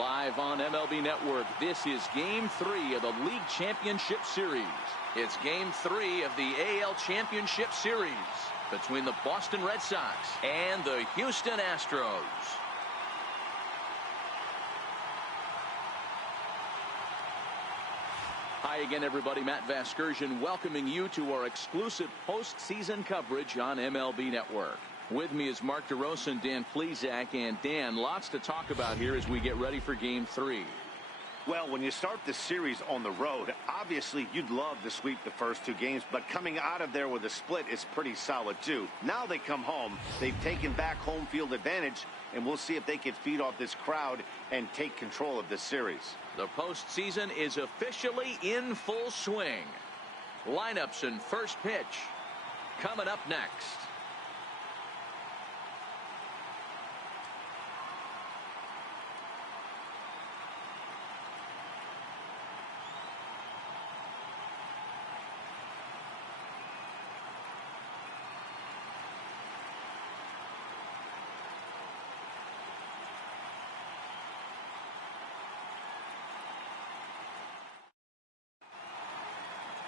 Live on MLB Network, this is Game 3 of the League Championship Series. It's Game 3 of the AL Championship Series between the Boston Red Sox and the Houston Astros. Hi again, everybody. Matt Vasgersian welcoming you to our exclusive postseason coverage on MLB Network. With me is Mark DeRosa and Dan Plesac. And Dan, lots to talk about here as we get ready for Game 3. Well, when you start the series on the road, obviously you'd love to sweep the first two games, but coming out of there with a split is pretty solid too. Now they come home, they've taken back home field advantage, and we'll see if they can feed off this crowd and take control of this series. The postseason is officially in full swing. Lineups and first pitch coming up next.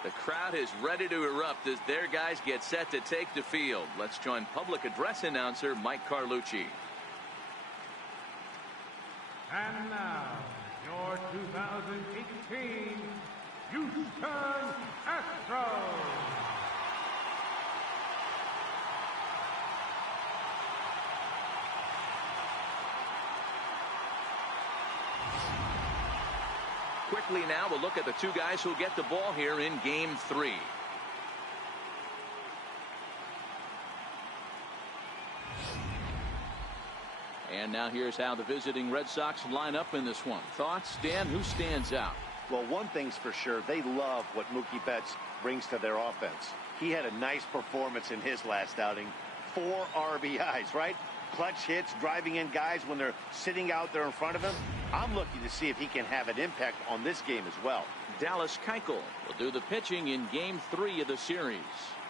The crowd is ready to erupt as their guys get set to take the field. Let's join public address announcer Mike Carlucci. And now, your 2018 Houston Astros. Quickly now, we'll look at the two guys who'll get the ball here in Game 3. And now here's how the visiting Red Sox line up in this one. Thoughts, Dan? Who stands out? Well, one thing's for sure, they love what Mookie Betts brings to their offense. He had a nice performance in his last outing. 4 RBIs, right? Clutch hits, driving in guys when they're sitting out there in front of him. I'm looking to see if he can have an impact on this game as well. Dallas Keuchel will do the pitching in Game 3 of the series.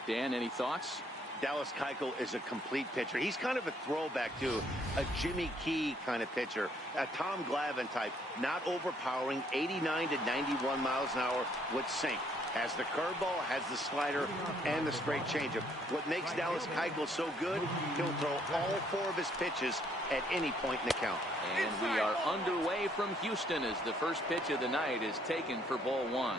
Dan, any thoughts? Dallas Keuchel is a complete pitcher. He's kind of a throwback to a Jimmy Key kind of pitcher, a Tom Glavine type, not overpowering, 89 to 91 miles an hour with sink. Has the curveball, has the slider, and the straight changeup. What makes Dallas Keuchel so good, he'll throw all 4 of his pitches at any point in the count. And we are underway from Houston as the first pitch of the night is taken for ball 1.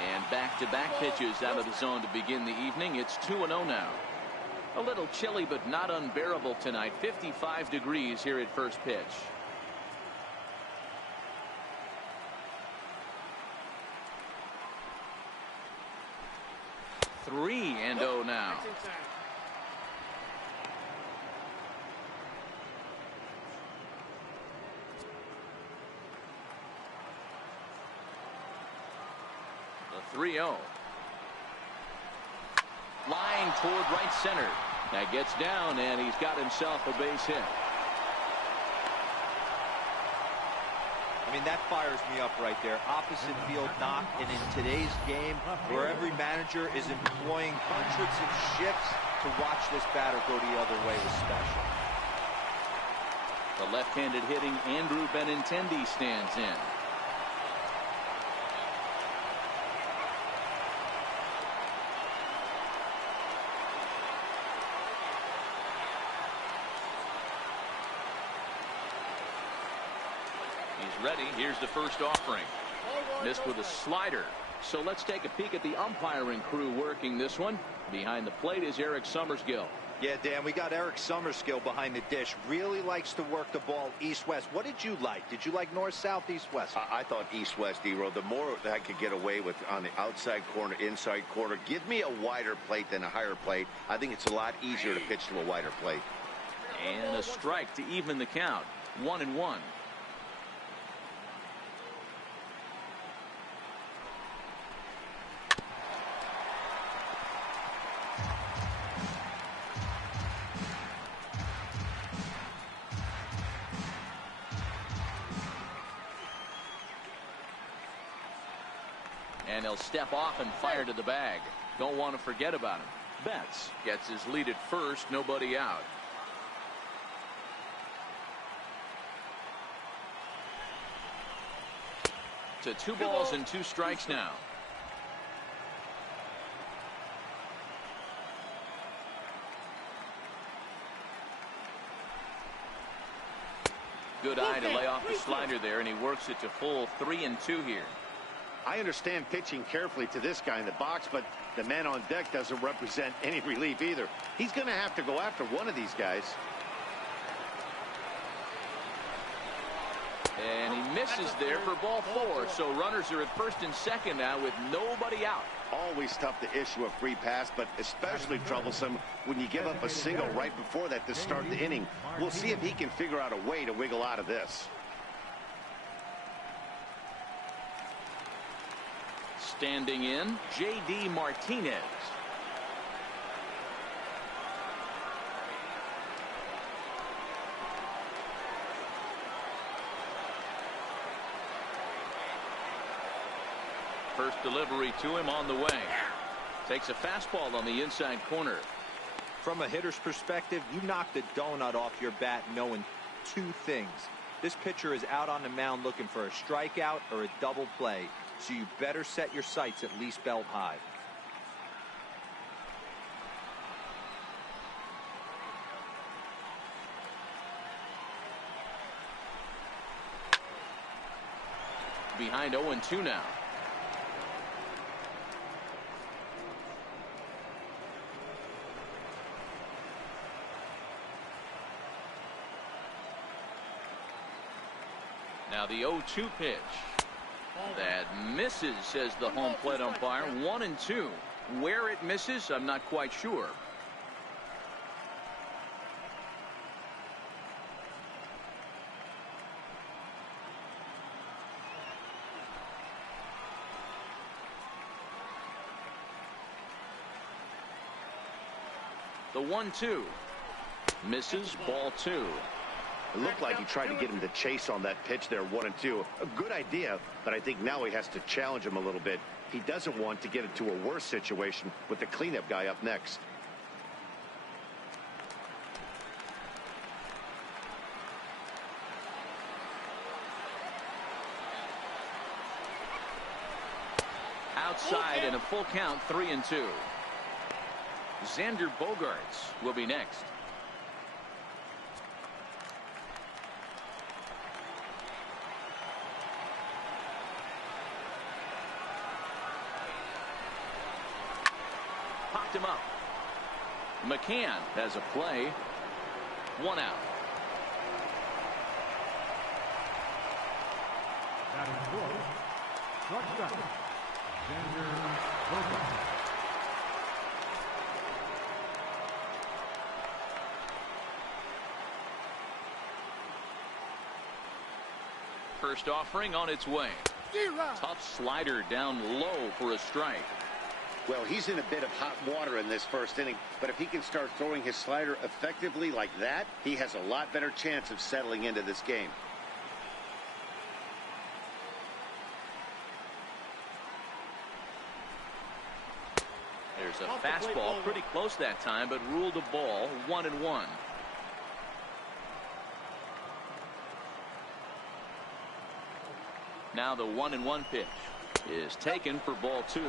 And back-to-back pitches out of the zone to begin the evening. It's 2-0 now. A little chilly but not unbearable tonight. 55 degrees here at first pitch. Three and 0 now. The 3-0. Line toward right center. That gets down, and he's got himself a base hit. I mean, that fires me up right there. Opposite field knock, and in today's game, where every manager is employing hundreds of shifts, to watch this batter go the other way was special. The left-handed hitting Andrew Benintendi stands in. Ready. Here's the first offering. Missed with a slider. So let's take a peek at the umpiring crew working this one. Behind the plate is Eric Summerskill. Yeah, Dan, we got Eric Summerskill behind the dish. Really likes to work the ball east-west. What did you like? Did you like north-south, east-west? I thought east-west, D-Row. The more that I could get away with on the outside corner, inside corner, give me a wider plate than a higher plate. I think it's a lot easier to pitch to a wider plate. And a strike to even the count. 1-1. And he'll step off and fire to the bag. Don't want to forget about him. Betts gets his lead at first, nobody out. To 2 balls and 2 strikes now. Good eye to lay off the slider there, and he works it to full 3-2 here. I understand pitching carefully to this guy in the box, but the man on deck doesn't represent any relief either. He's going to have to go after one of these guys. And he misses there for ball 4. So runners are at first and second now with nobody out. Always tough to issue a free pass, but especially troublesome when you give up a single right before that to start the inning. We'll see if he can figure out a way to wiggle out of this. Standing in, J.D. Martinez. First delivery to him on the way. Takes a fastball on the inside corner. From a hitter's perspective, you knocked the donut off your bat knowing 2 things. This pitcher is out on the mound looking for a strikeout or a double play, so you better set your sights at least belt high. Behind 0-2 now. Now the 0-2 pitch. That misses, says the home plate umpire. 1-2. Where it misses, I'm not quite sure. The 1-2 misses, ball 2. It looked like he tried to get him to chase on that pitch there, 1-2. A good idea, but I think now he has to challenge him a little bit. He doesn't want to get into a worse situation with the cleanup guy up next. Outside and a full count, 3-2. Xander Bogaerts will be next. Popped him up. McCann has a play. 1 out. That is close. Struck second. Xander Bogaerts. First offering on its way. Tough slider down low for a strike. Well, he's in a bit of hot water in this first inning, but if he can start throwing his slider effectively like that, he has a lot better chance of settling into this game. There's a fastball pretty close that time, but ruled a ball. 1-1. Now the 1-1 pitch is taken for ball 2.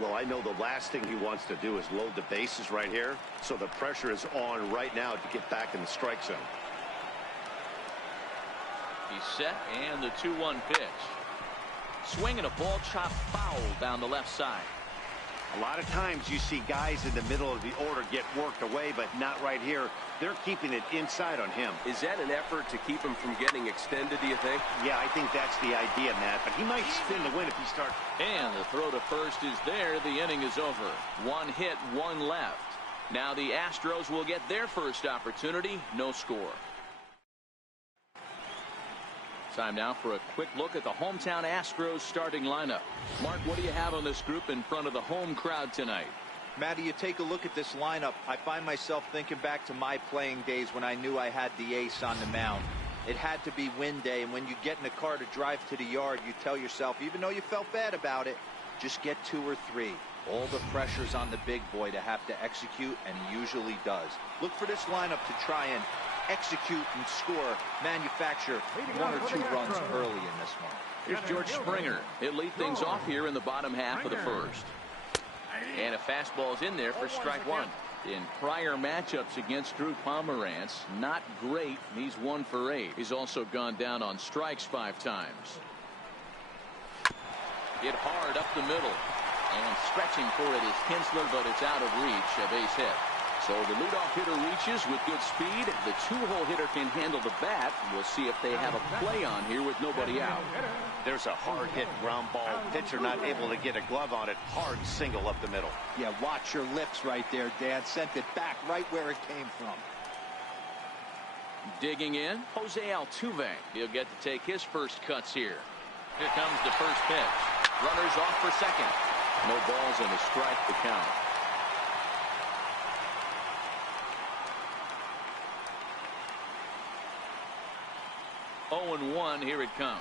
Well, I know the last thing he wants to do is load the bases right here, so the pressure is on right now to get back in the strike zone. He's set, and the 2-1 pitch. Swinging a ball chopped foul down the left side. A lot of times you see guys in the middle of the order get worked away, but not right here. They're keeping it inside on him. Is that an effort to keep him from getting extended, do you think? Yeah, I think that's the idea, Matt, but he might spin the win if he starts. And the throw to first is there. The inning is over. 1 hit, 1 left. Now the Astros will get their first opportunity. No score. Time now for a quick look at the hometown Astros starting lineup. Mark, what do you have on this group in front of the home crowd tonight? Matty, you take a look at this lineup. I find myself thinking back to my playing days when I knew I had the ace on the mound. It had to be win day, and when you get in a car to drive to the yard, you tell yourself, even though you felt bad about it, Just get 2 or 3. All the pressure's on the big boy to have to execute, and he usually does. Look for this lineup to try and execute and score, manufacture 1 or 2 runs early in this one. Here's George Springer. He'll lead things off here in the bottom half of the first. And a fastball's in there for strike 1. In prior matchups against Drew Pomerantz, not great. He's 1 for 8. He's also gone down on strikes 5 times. Hit hard up the middle. And stretching for it is Kinsler, but it's out of reach. A base hit. So the leadoff hitter reaches with good speed. The 2-hole hitter can handle the bat. We'll see if they have a play on here with nobody out. There's a hard hit ground ball. Pitcher not able to get a glove on it. Hard single up the middle. Yeah, watch your lips right there, Dan. Sent it back right where it came from. Digging in, Jose Altuve. He'll get to take his first cuts here. Here comes the first pitch. Runners off for second. No balls and a strike to count. Oh and 1, here it comes.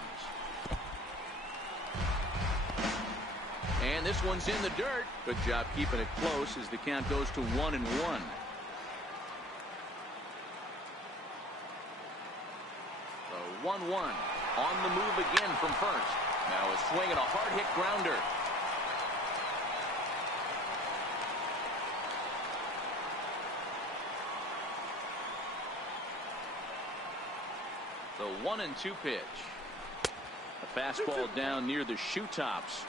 And this one's in the dirt. Good job keeping it close as the count goes to 1 and 1. So 1-1 on the move again from first. Now a swing and a hard hit grounder. The 1-2 pitch. A fastball down near the shoe tops.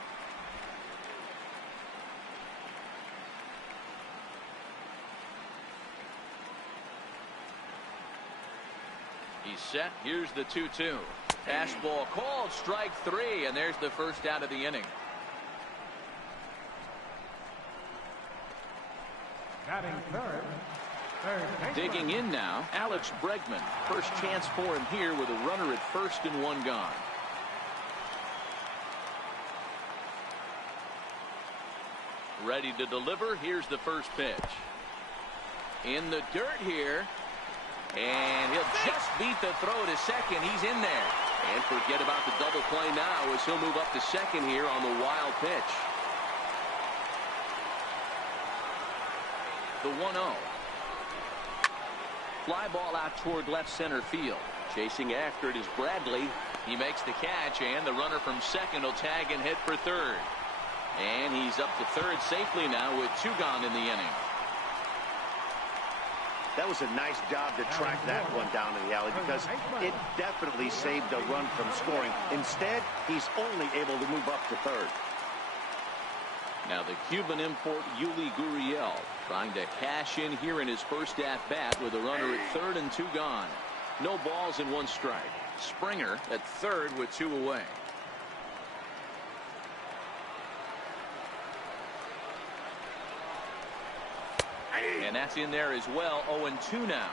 He's set. Here's the 2-2. Fastball called, strike 3, and there's the first out of the inning. Batting third. Digging in now, Alex Bregman. First chance for him here with a runner at first and 1 gone. Ready to deliver. Here's the first pitch. In the dirt here. And he'll just beat the throw to second. He's in there. And forget about the double play now as he'll move up to second here on the wild pitch. The 1-0. Fly ball out toward left center field. Chasing after it is Bradley. He makes the catch, and the runner from second will tag and hit for third. And he's up to third safely now with 2 gone in the inning. That was a nice job to track that one down in the alley because it definitely saved a run from scoring. Instead, he's only able to move up to third. Now the Cuban import Yuli Gurriel trying to cash in here in his first at-bat with a runner at third and 2 gone. No balls and 1 strike. Springer at third with 2 away. And that's in there as well. 0-2 now.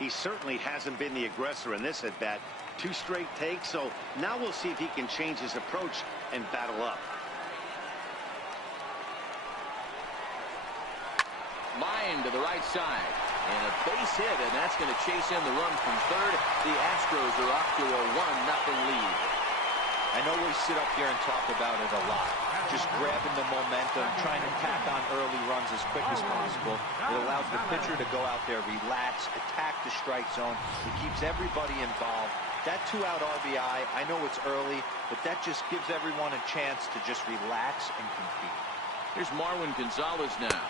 He certainly hasn't been the aggressor in this at-bat. 2 straight takes, so now we'll see if he can change his approach and battle up. Line to the right side. And a base hit, and that's going to chase in the run from third. The Astros are off to a 1-0 lead. I know we sit up here and talk about it a lot. Just grabbing the momentum, trying to tack on early runs as quick as possible. It allows the pitcher to go out there, relax, attack the strike zone. It keeps everybody involved. That 2-out RBI, I know it's early, but that just gives everyone a chance to just relax and compete. Here's Marwin Gonzalez now,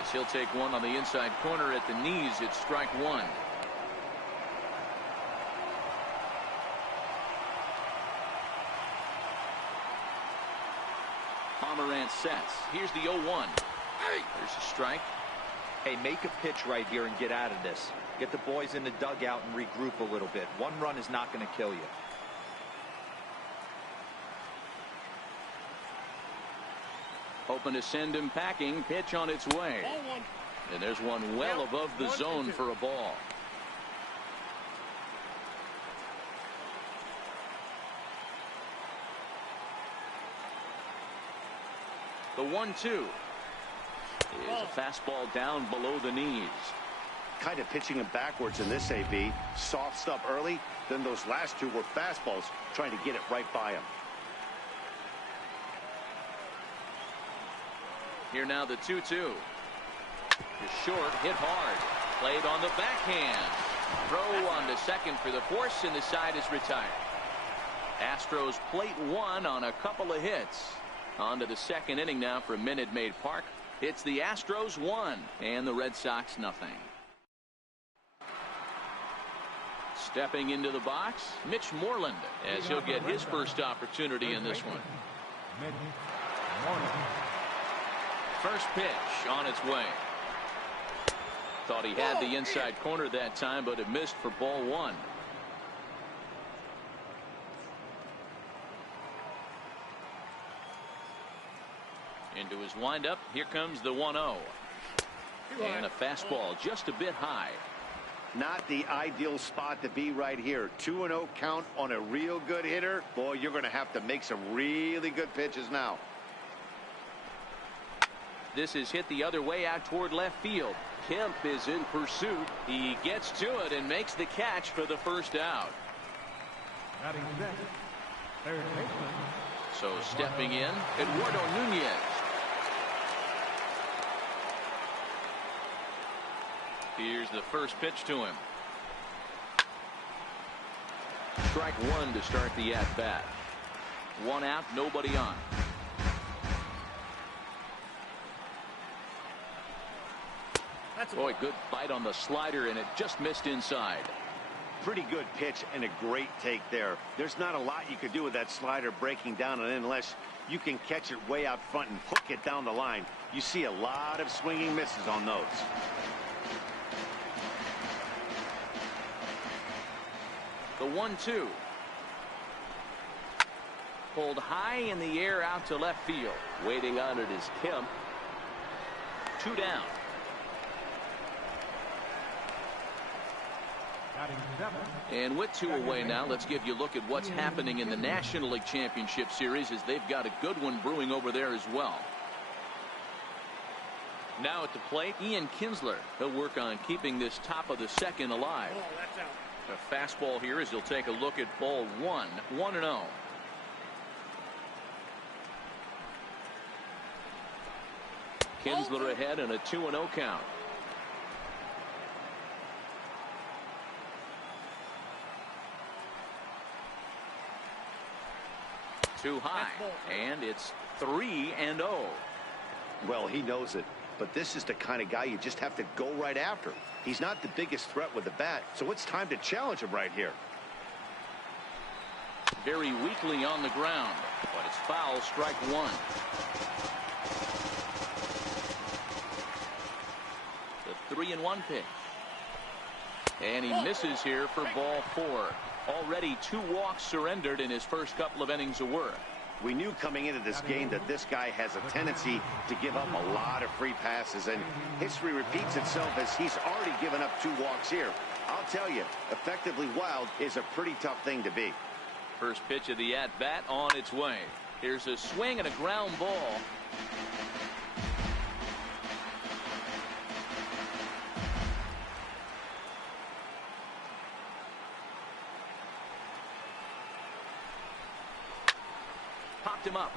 as he'll take one on the inside corner at the knees. It's strike 1. Pomerantz sets. Here's the 0-1. There's a strike. Hey, make a pitch right here and get out of this. Get the boys in the dugout and regroup a little bit. 1 run is not going to kill you. Hoping to send him packing. Pitch on its way. And there's one well above the zone for a ball. The 1-2 is a fastball down below the knees. Kind of pitching him backwards in this AB. Soft stuff early, then those last 2 were fastballs, trying to get it right by him. Here now the 2-2. Just short, hit hard. Played on the backhand. Throw on to second for the force, and the side is retired. Astros plate one on a couple of hits. On to the second inning now for Minute Maid Park. It's the Astros 1 and the Red Sox nothing. Stepping into the box, Mitch Moreland, as he'll get his first opportunity in this one. First pitch on its way. Thought he had the inside corner that time, but it missed for ball one. Into his windup. Here comes the 1-0. And a fastball just a bit high. Not the ideal spot to be right here. 2-0 count on a real good hitter. Boy, you're going to have to make some really good pitches now. This is hit the other way out toward left field. Kemp is in pursuit. He gets to it and makes the catch for the first out. Batting next, third baseman. So stepping in, Eduardo Nunez. Here's the first pitch to him. Strike one to start the at-bat. One out, nobody on. Boy, good bite on the slider, and it just missed inside. Pretty good pitch and a great take there. There's not a lot you could do with that slider breaking down, and unless you can catch it way out front and hook it down the line, you see a lot of swinging misses on those. The 1-2. Pulled high in the air out to left field. Waiting on it is Kemp. 2 down. Batting seventh. And with 2 away now, let's give you a look at what's happening in the National League Championship Series, as they've got a good one brewing over there as well. Now at the plate, Ian Kinsler. He'll work on keeping this top of the second alive. Oh, that's out. A fastball here as he'll take a look at ball 1. 1-0. Kinsler ahead in a 2-0 count. Too high, and it's 3-0. Well, he knows it, but this is the kind of guy you just have to go right after. He's not the biggest threat with the bat, so it's time to challenge him right here. Very weakly on the ground, but it's foul. Strike one. The 3-1 pitch, and he misses here for ball 4. Already 2 walks surrendered in his first couple of innings of work. We knew coming into this game that this guy has a tendency to give up a lot of free passes, and history repeats itself as he's already given up 2 walks here. I'll tell you, effectively wild is a pretty tough thing to be. First pitch of the at-bat on its way. Here's a swing and a ground ball. Popped him up.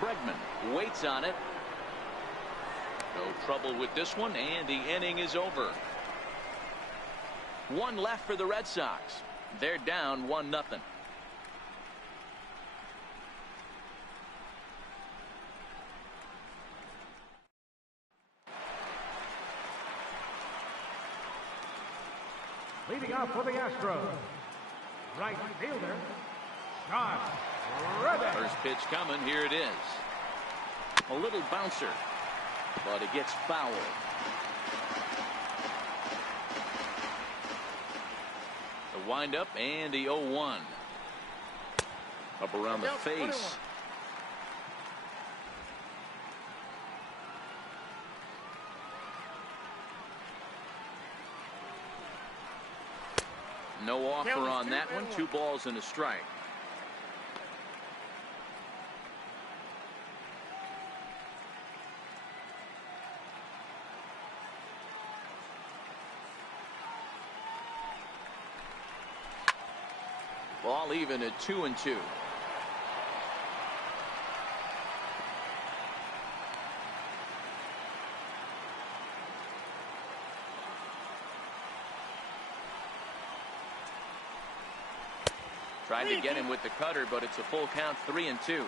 Bregman waits on it. No trouble with this one, and the inning is over. 1 left for the Red Sox. They're down 1-0. Leading off for the Astros, right fielder, Sean Reddick. First pitch coming. Here it is. A little bouncer, but it gets fouled. The windup and the 0-1. Up around the face. No offer on that one. 2 balls and a strike. Ball even at 2-2. Tried to get him with the cutter, but it's a full count, 3-2.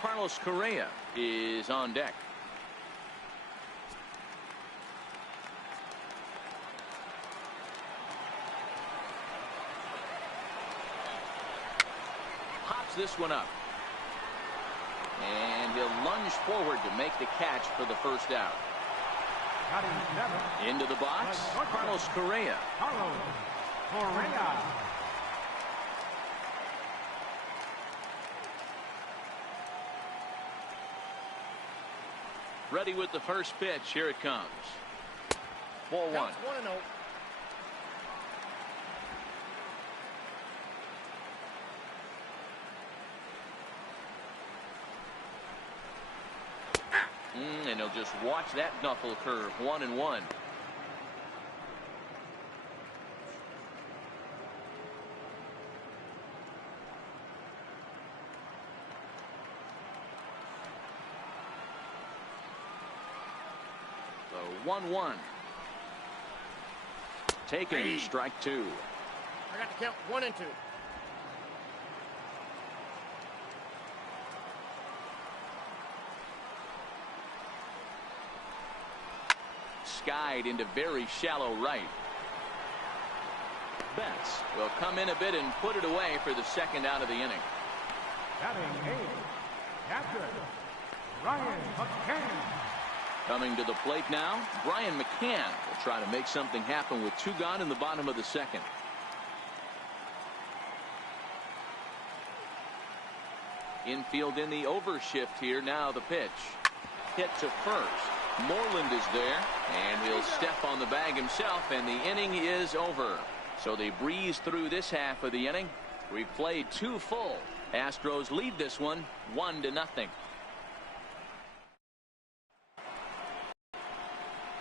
Carlos Correa is on deck. Pops this one up. And he'll lunge forward to make the catch for the first out. Into the box, Carlos Correa. Carlos Correa. Ready with the first pitch. Here it comes. Ball 1. 1-0. And he'll just watch that knuckle curve. 1-1. So 1-1. Taken, strike 2. I got to count 1 and 2. Skied into very shallow right. Betts will come in a bit and put it away for the second out of the inning. Batting 8. Catcher Ryan McCann. Coming to the plate now, Brian McCann will try to make something happen with 2 gone in the bottom of the second. Infield in the overshift here. Now the pitch. Hit to first. Moreland is there, and he'll step on the bag himself, and the inning is over. So they breeze through this half of the inning. We've played 2 full. Astros lead this one 1-0.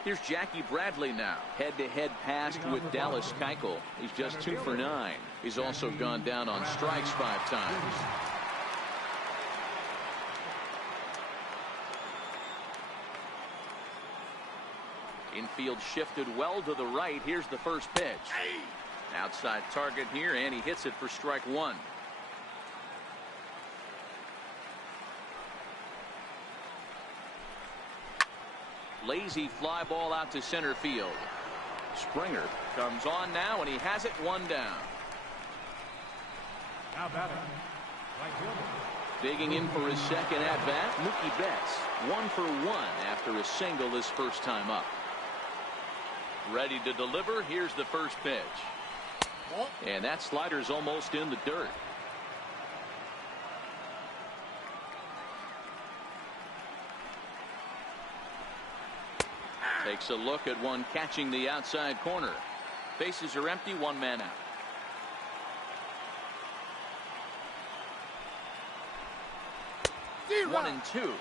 Here's Jackie Bradley now. Head-to-head pass with Dallas Keuchel. He's just 2 for 9. He's also gone down on strikes 5 times. Infield shifted well to the right. Here's the first pitch. Outside target here, and he hits it for strike 1. Lazy fly ball out to center field. Springer comes on now, and he has it 1 down. Now batting right fielder. Digging in for his second at bat, Mookie Betts. 1 for 1 after a single his first time up. Ready to deliver. Here's the first pitch. And that slider's almost in the dirt. Takes a look at one catching the outside corner. Bases are empty. 1 man out. One and 2.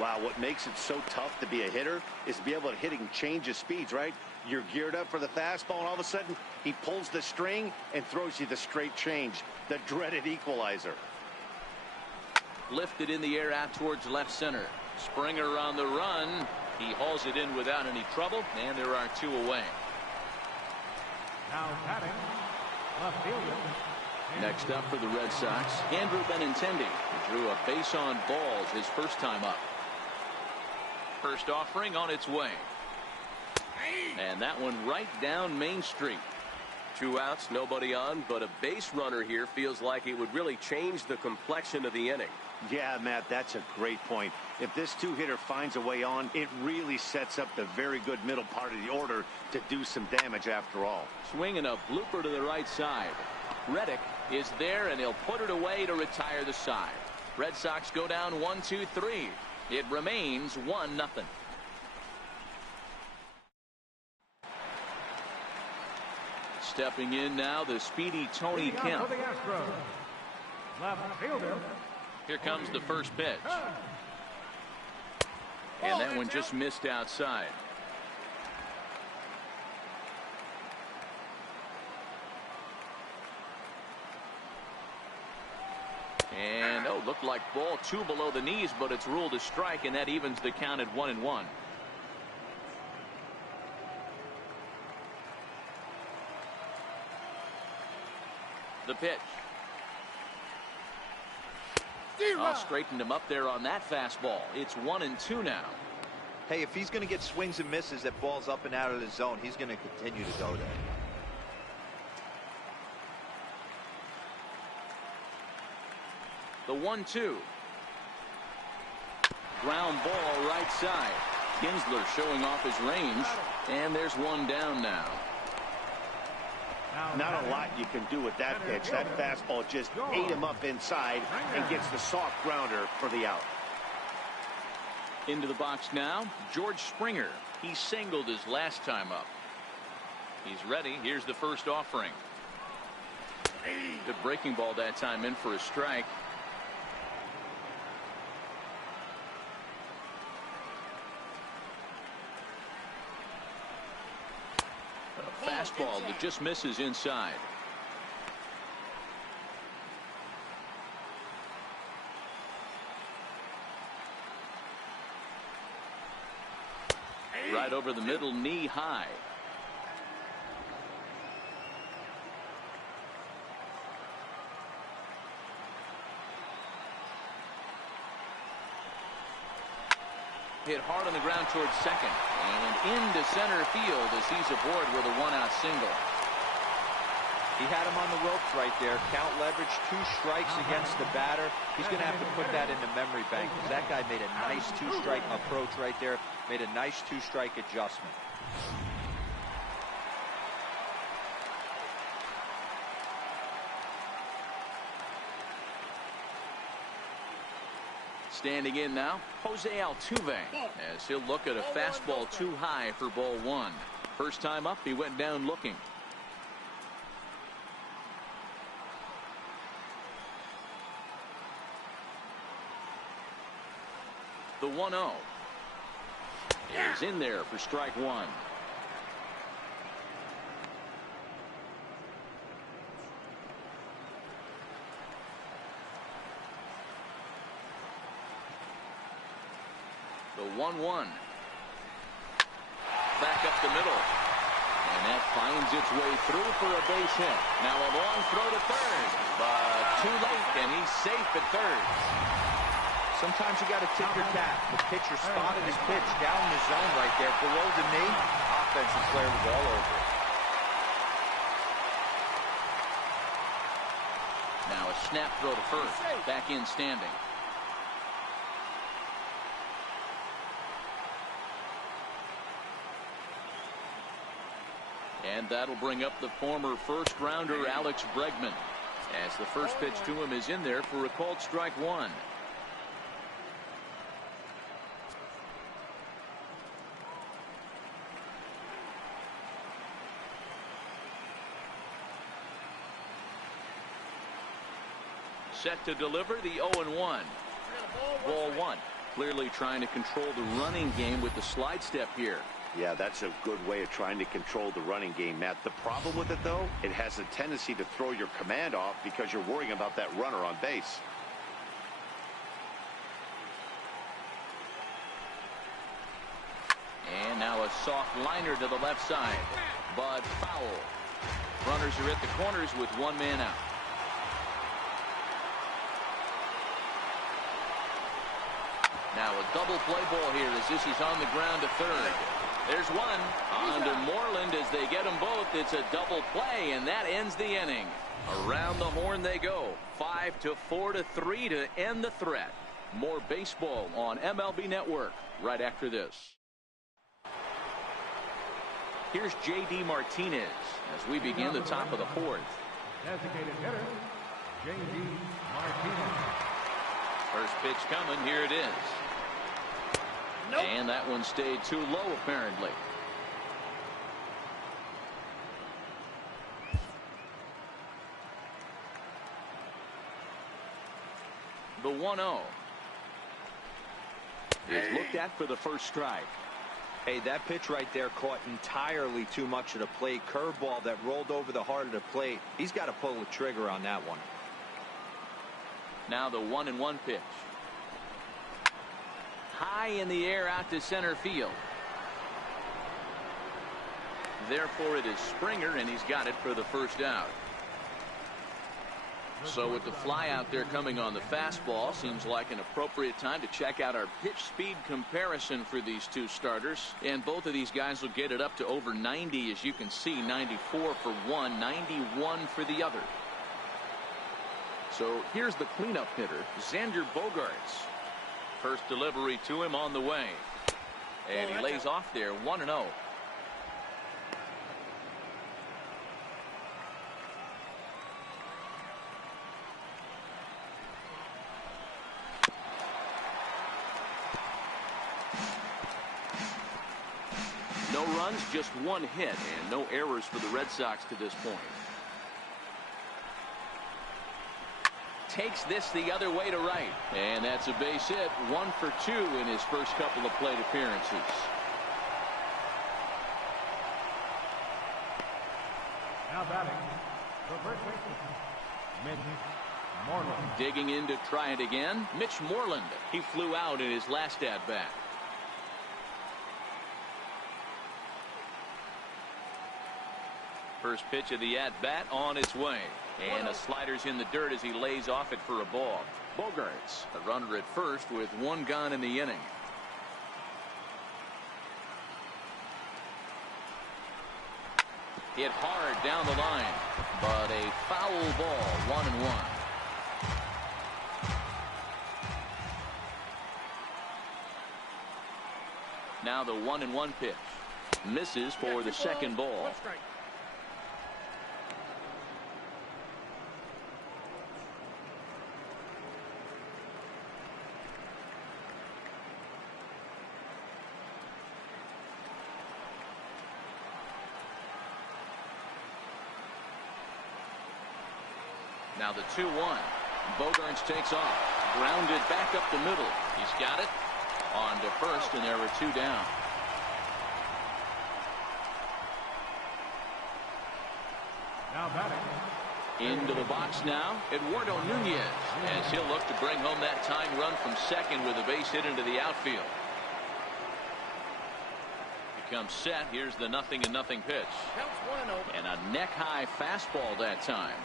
Wow, what makes it so tough to be a hitter is to be able to hitting change of speeds, right? You're geared up for the fastball, and all of a sudden he pulls the string and throws you the straight change, the dreaded equalizer. Lifted in the air out towards left center. Springer on the run. He hauls it in without any trouble, and there are 2 away. Now batting left fielder. Next up for the Red Sox, Andrew Benintendi, who drew a base on balls his first time up. First offering on its way. And that one right down Main Street. 2 outs, nobody on, but a base runner here feels like it would really change the complexion of the inning. Yeah, Matt, that's a great point. If this 2-hitter finds a way on, it really sets up the very good middle part of the order to do some damage after all. Swinging a blooper to the right side. Reddick is there, and he'll put it away to retire the side. Red Sox go down 1-2-3. It remains 1-0. Stepping in now, the speedy Tony Kemp. For the Astros. Left fielder. Here comes the first pitch. And that one just missed outside. And looked like ball 2 below the knees, but it's ruled a strike, and that evens the count at 1-1. The pitch. Straightened him up there on that fastball. It's 1-2 now. Hey, if he's going to get swings and misses that balls up and out of the zone, he's going to continue to go there. The 1-2. Ground ball right side. Kinsler showing off his range. And there's one down now. Not a lot you can do with that pitch. That fastball just ate him up inside and gets the soft grounder for the out. Into the box now, George Springer. He singled his last time up. He's ready. Here's the first offering. Good breaking ball that time, in for a strike. A fastball that just misses inside. Right over the middle, knee high. Hit hard on the ground towards second and into center field as he's aboard with a one-out single. He had him on the ropes right there. Count leverage, 2 strikes against the batter. He's going to have to put that in the memory bank because that guy made a nice 2-strike approach right there. Made a nice 2-strike adjustment. Standing in now, Jose Altuve, as he'll look at a fastball too high for ball 1. First time up, he went down looking. The 1-0 is in there for strike 1. The 1-1. Back up the middle. And that finds its way through for a base hit. Now a long throw to third, but too late, and he's safe at third. Sometimes you got to tip your cap. The pitcher spotted his pitch down in the zone right there. Below the knee, offensive player was all over it. Now a snap throw to first. Back in standing. And that'll bring up the former first rounder Alex Bregman, as the first pitch to him is in there for a called strike 1. Set to deliver the 0-1. Ball 1. Clearly trying to control the running game with the slide step here. Yeah, that's a good way of trying to control the running game, Matt. The problem with it, though, it has a tendency to throw your command off because you're worrying about that runner on base. And now a soft liner to the left side, but foul. Runners are at the corners with one man out. Now a double play ball here as this is on the ground to third. There's one on to Moreland as they get them both. It's a double play, and that ends the inning. Around the horn they go. 5-4-3 to end the threat. More baseball on MLB Network right after this. Here's J.D. Martinez as we begin the top of the 4th. Designated hitter, J.D. Martinez. First pitch coming. Here it is. Nope. And that one stayed too low, apparently. The 1-0 is looked at for the first strike. Hey, that pitch right there caught entirely too much of the plate. Curveball that rolled over the heart of the plate. He's got to pull the trigger on that one. Now the 1-1 pitch. High in the air out to center field. Therefore it is Springer, and he's got it for the first out. So with the fly out there coming on the fastball, seems like an appropriate time to check out our pitch speed comparison for these two starters. And both of these guys will get it up to over 90, as you can see. 94 for one, 91 for the other. So here's the cleanup hitter, Xander Bogaerts. First delivery to him on the way. And he lays off there, 1-0. No runs, just one hit, and no errors for the Red Sox to this point. Takes this the other way to right, and that's a base hit. 1 for 2 in his first couple of plate appearances. Now batting, the first baseman, Mitch Moreland. Digging in to try it again, Mitch Moreland. He flew out in his last at bat. First pitch of the at bat on its way. And the slider's in the dirt as he lays off it for a ball. Bogaerts, a runner at first with one gone in the inning. Hit hard down the line, but a foul ball, 1-1. Now the 1-1 pitch. Misses for the second ball. Now the 2-1. Bogaerts takes off. Grounded back up the middle. He's got it. On to first, and there are 2 down. Now batting. Into the box now, Eduardo Nunez, as he'll look to bring home that tying run from second with a base hit into the outfield. Becomes set. Here's the 0-0 pitch. And a neck-high fastball that time.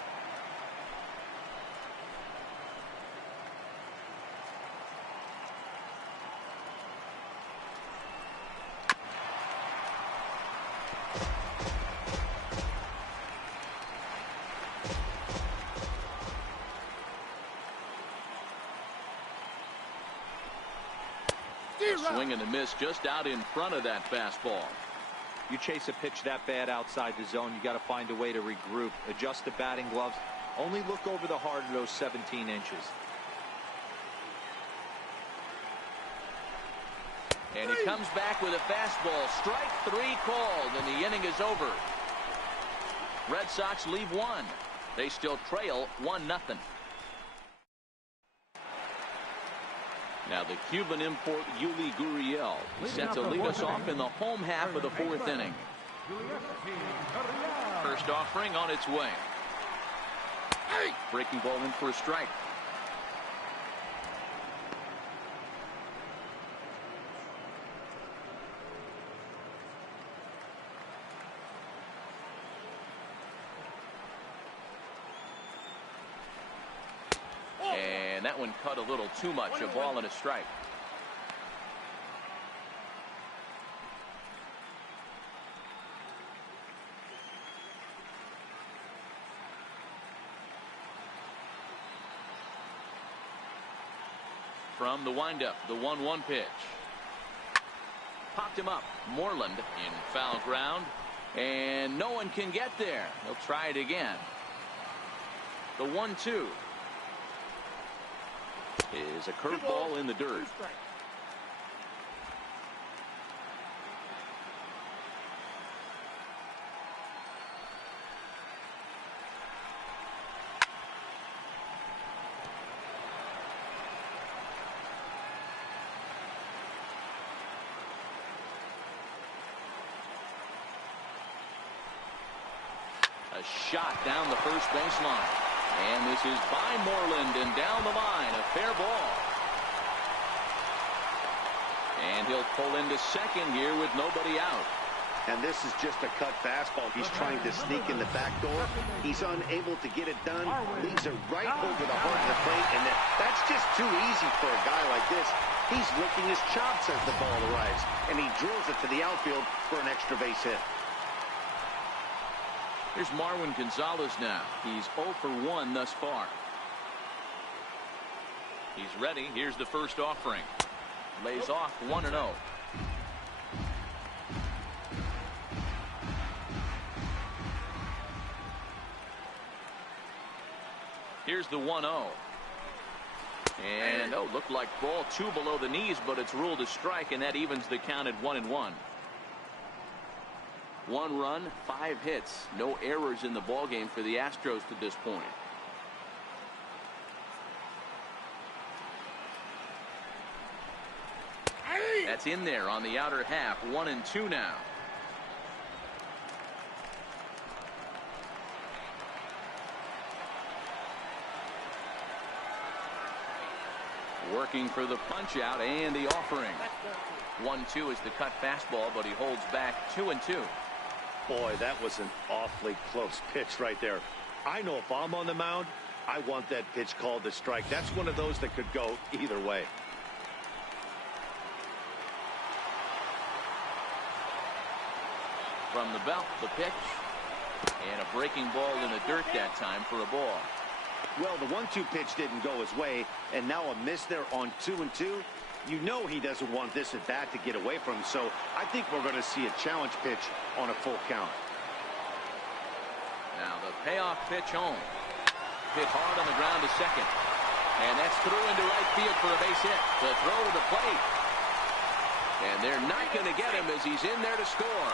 Swing and a miss just out in front of that fastball. You chase a pitch that bad outside the zone, you got to find a way to regroup, adjust the batting gloves, only look over the heart of those 17 inches. And he comes back with a fastball. Strike 3 called, and the inning is over. Red Sox leave 1. They still trail 1-0. Now the Cuban import Yuli Gurriel is set to lead us off in the home half of the 4th inning. First offering on its way. Breaking ball in for a strike. And that one cut a little too much. A ball and a strike. From the windup, the 1-1 pitch. Popped him up. Moreland in foul ground. And no one can get there. He'll try it again. The 1-2. Is a curveball in the dirt. A shot down the first baseline. And this is by Moreland and down the line. A fair ball. And he'll pull into second here with nobody out. And this is just a cut fastball. He's trying to sneak in the back door. He's unable to get it done. Leaves it right over the heart of the plate. And that's just too easy for a guy like this. He's licking his chops as the ball arrives. And he drills it to the outfield for an extra base hit. Here's Marwin Gonzalez now. He's 0 for 1 thus far. He's ready. Here's the first offering. Lays off 1-0. Here's the 1-0. And, looked like ball 2 below the knees, but it's ruled a strike, and that evens the count at 1-1. 1 run, 5 hits. No errors in the ballgame for the Astros to this point. That's in there on the outer half. 1-2 now. Working for the punch out and the offering. 1-2 is the cut fastball, but he holds back. 2-2. Boy, that was an awfully close pitch right there. I know if I'm on the mound, I want that pitch called a strike. That's one of those that could go either way. From the belt, the pitch. And a breaking ball in the dirt that time for a ball. Well, the 1-2 pitch didn't go his way, and now a miss there on 2-2. You know he doesn't want this at bat to get away from him, so I think we're going to see a challenge pitch on a full count. Now the payoff pitch home. Hit hard on the ground to second. And that's through into right field for a base hit. The throw to the plate. And they're not going to get him as he's in there to score.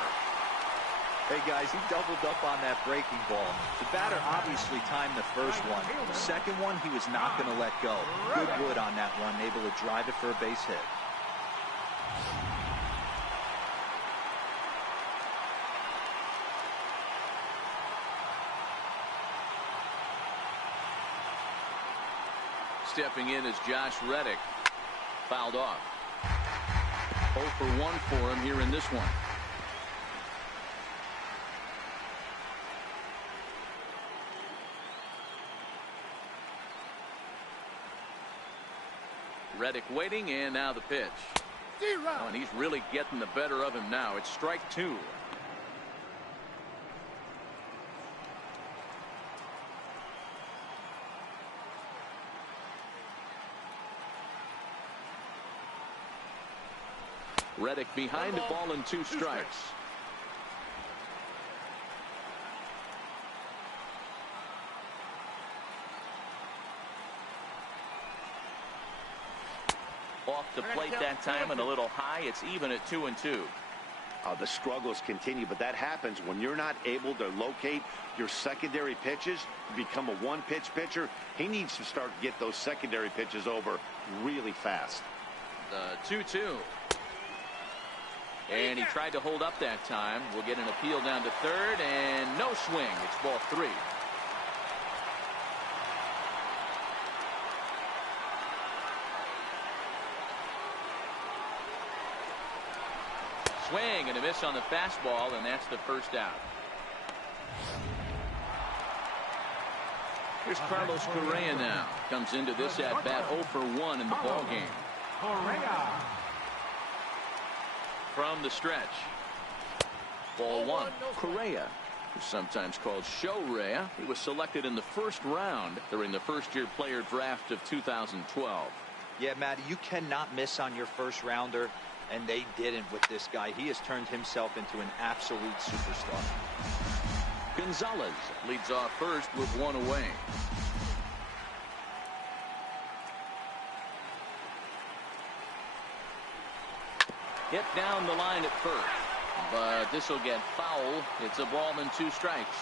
Hey, guys, he doubled up on that breaking ball. The batter obviously timed the first one. The second one, he was not going to let go. Good wood on that one, able to drive it for a base hit. Stepping in is Josh Reddick. Fouled off. 0 for 1 for him here in this one. Reddick waiting, and now the pitch. Oh, and he's really getting the better of him now. It's strike 2. Reddick behind the ball and 2 strikes. Off the plate that time and a little high. It's even at 2-2. The struggles continue, but that happens when you're not able to locate your secondary pitches. You become a 1-pitch pitcher. He needs to start to get those secondary pitches over really fast. The 2-2. And he tried to hold up that time. We'll get an appeal down to third, and no swing. It's ball 3. Swing and a miss on the fastball, and that's the first out. Here's Carlos Correa now. Comes into this at bat 0 for 1 in the ball game. Correa. From the stretch. Ball 1. Correa, who's sometimes called Show-Rea. He was selected in the first round during the first-year player draft of 2012. Yeah, Matty, you cannot miss on your first rounder. And they didn't with this guy. He has turned himself into an absolute superstar. Gonzalez leads off first with 1 away. Hit down the line at first. But this will get foul. It's a ball and 2 strikes.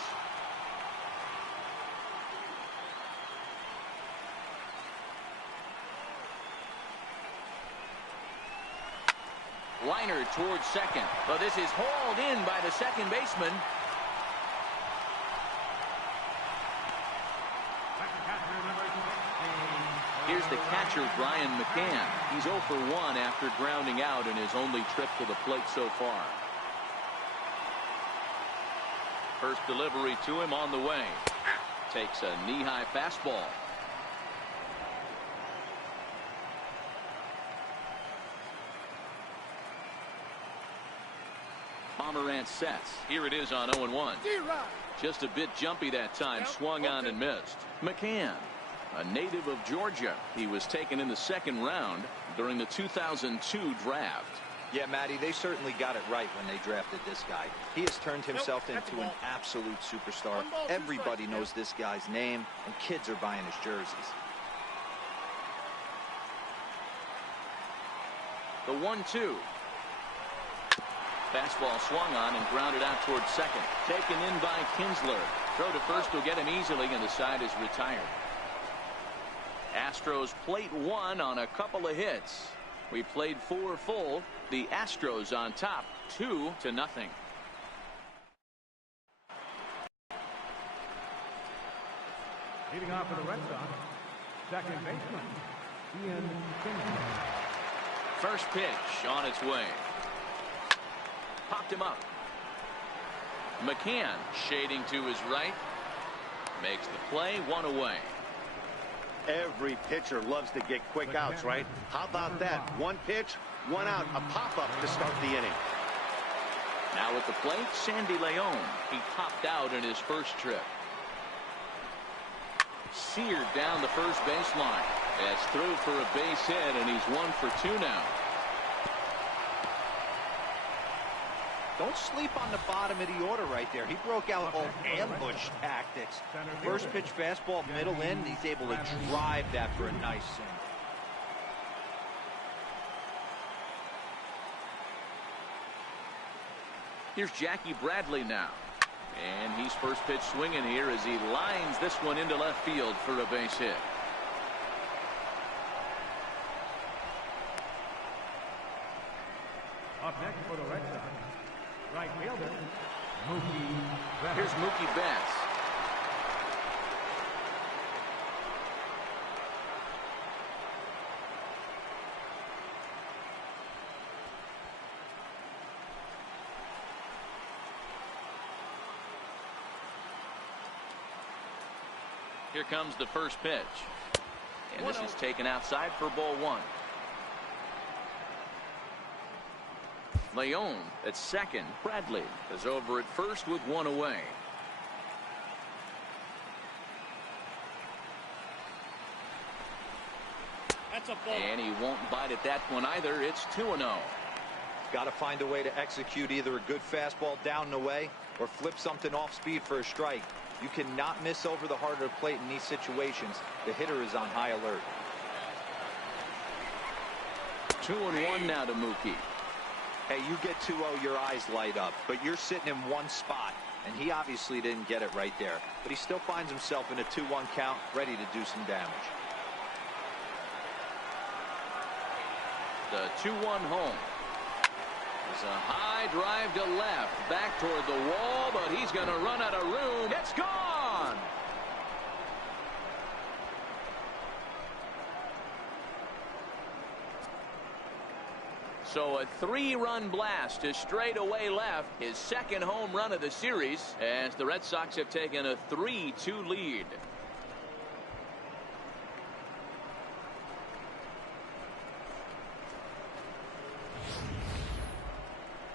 Liner towards second, but this is hauled in by the second baseman. Here's the catcher, Brian McCann. He's 0 for 1 after grounding out in his only trip to the plate so far. First delivery to him on the way. Takes a knee-high fastball. Pomerantz sets. Here it is on 0-1. Just a bit jumpy that time. Swung on and missed. McCann, a native of Georgia. He was taken in the second round during the 2002 draft. Yeah, Matty, they certainly got it right when they drafted this guy. He has turned himself into an absolute superstar. Everybody knows this guy's name, and kids are buying his jerseys. The 1-2. Fastball swung on and grounded out towards second. Taken in by Kinsler. Throw to first will get him easily, and the side is retired. Astros plate one on a couple of hits. We played 4 full. The Astros on top, 2-0. Leading off for the Red Sox, second baseman, Ian Kinsler. First pitch on its way. Popped him up. McCann shading to his right. Makes the play, 1 away. Every pitcher loves to get quick outs, right? How about that? 1 pitch, 1 out, a pop-up to start the inning. Now at the plate, Sandy Leon. He popped out in his first trip. Seared down the first baseline. That's through for a base hit, and he's 1 for 2 now. Don't sleep on the bottom of the order right there. He broke out all ambush tactics. First pitch fastball, middle in. He's able to drive that for a nice single. Here's Jackie Bradley now. And he's first pitch swinging here as he lines this one into left field for a base hit. Up next for the Red Sox, right fielder, Mookie Betts. Here's Mookie Betts. Here comes the first pitch. And this is taken outside for ball 1. Leon at second. Bradley is over at first with 1 away. That's a ball. And he won't bite at that one either. It's 2-0. Got to find a way to execute either a good fastball down and away or flip something off speed for a strike. You cannot miss over the heart of the plate in these situations. The hitter is on high alert. 2-1 now to Mookie. Hey, you get 2-0, your eyes light up, but you're sitting in one spot, and he obviously didn't get it right there. But he still finds himself in a 2-1 count, ready to do some damage. The 2-1 home. It's a high drive to left, back toward the wall, but he's going to run out of room. It's gone! So a 3-run blast to straightaway left, his second home run of the series, as the Red Sox have taken a 3-2 lead.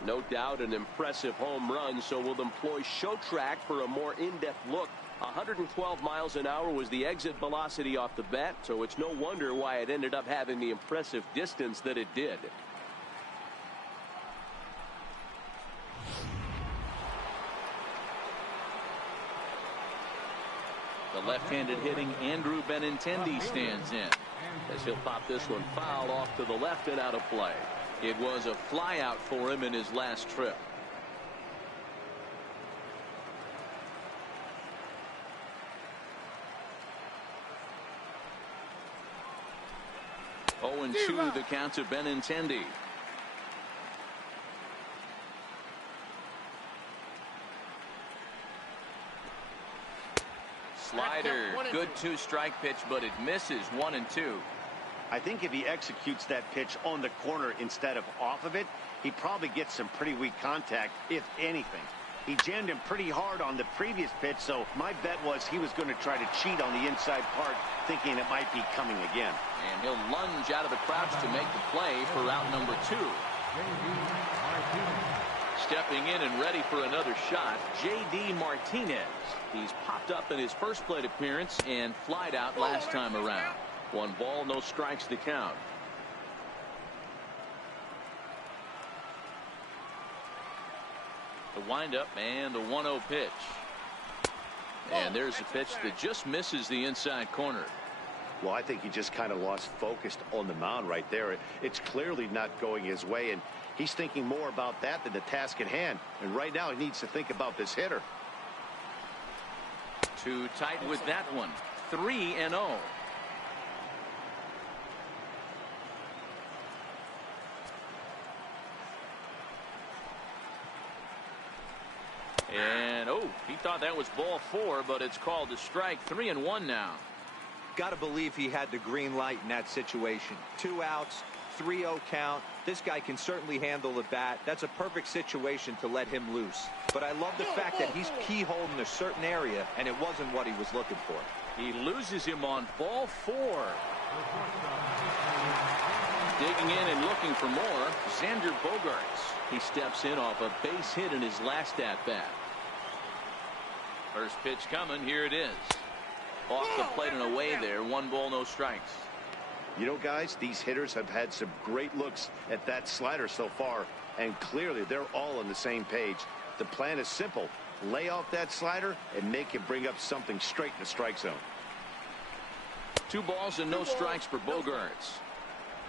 No doubt an impressive home run, so we'll employ show track for a more in-depth look. 112 miles an hour was the exit velocity off the bat, so it's no wonder why it ended up having the impressive distance that it did. The left-handed hitting Andrew Benintendi stands in as he'll pop this one foul off to the left and out of play. It was a flyout for him in his last trip. Oh, and 2 the count to Benintendi. Slider, good 2-strike pitch, but it misses. 1-2. I think if he executes that pitch on the corner instead of off of it, he probably gets some pretty weak contact, if anything. He jammed him pretty hard on the previous pitch, so my bet was he was going to try to cheat on the inside part, thinking it might be coming again. And he'll lunge out of the crouch to make the play for out number 2. Stepping in and ready for another shot, J.D. Martinez. He's popped up in his first plate appearance and flied out last time around. 1 ball, no strikes to count. The windup and the 1-0 pitch. And there's a pitch that just misses the inside corner. Well, I think he just kind of lost focus on the mound right there. It's clearly not going his way, and he's thinking more about that than the task at hand. And right now he needs to think about this hitter. Too tight with that one. 3-0. And he thought that was ball 4, but it's called a strike. 3-1 now. Got to believe he had the green light in that situation. 2 outs, 3-0 count. This guy can certainly handle the bat. That's a perfect situation to let him loose. But I love the fact that he's keyholed in a certain area, and it wasn't what he was looking for. He loses him on ball 4. Digging in and looking for more, Xander Bogaerts. He steps in off a base hit in his last at-bat. First pitch coming. Here it is. Off the plate and away there. 1 ball, no strikes. You know, guys, these hitters have had some great looks at that slider so far, and clearly they're all on the same page. The plan is simple. Lay off that slider and make him bring up something straight in the strike zone. 2 balls and no strikes for Bogaerts.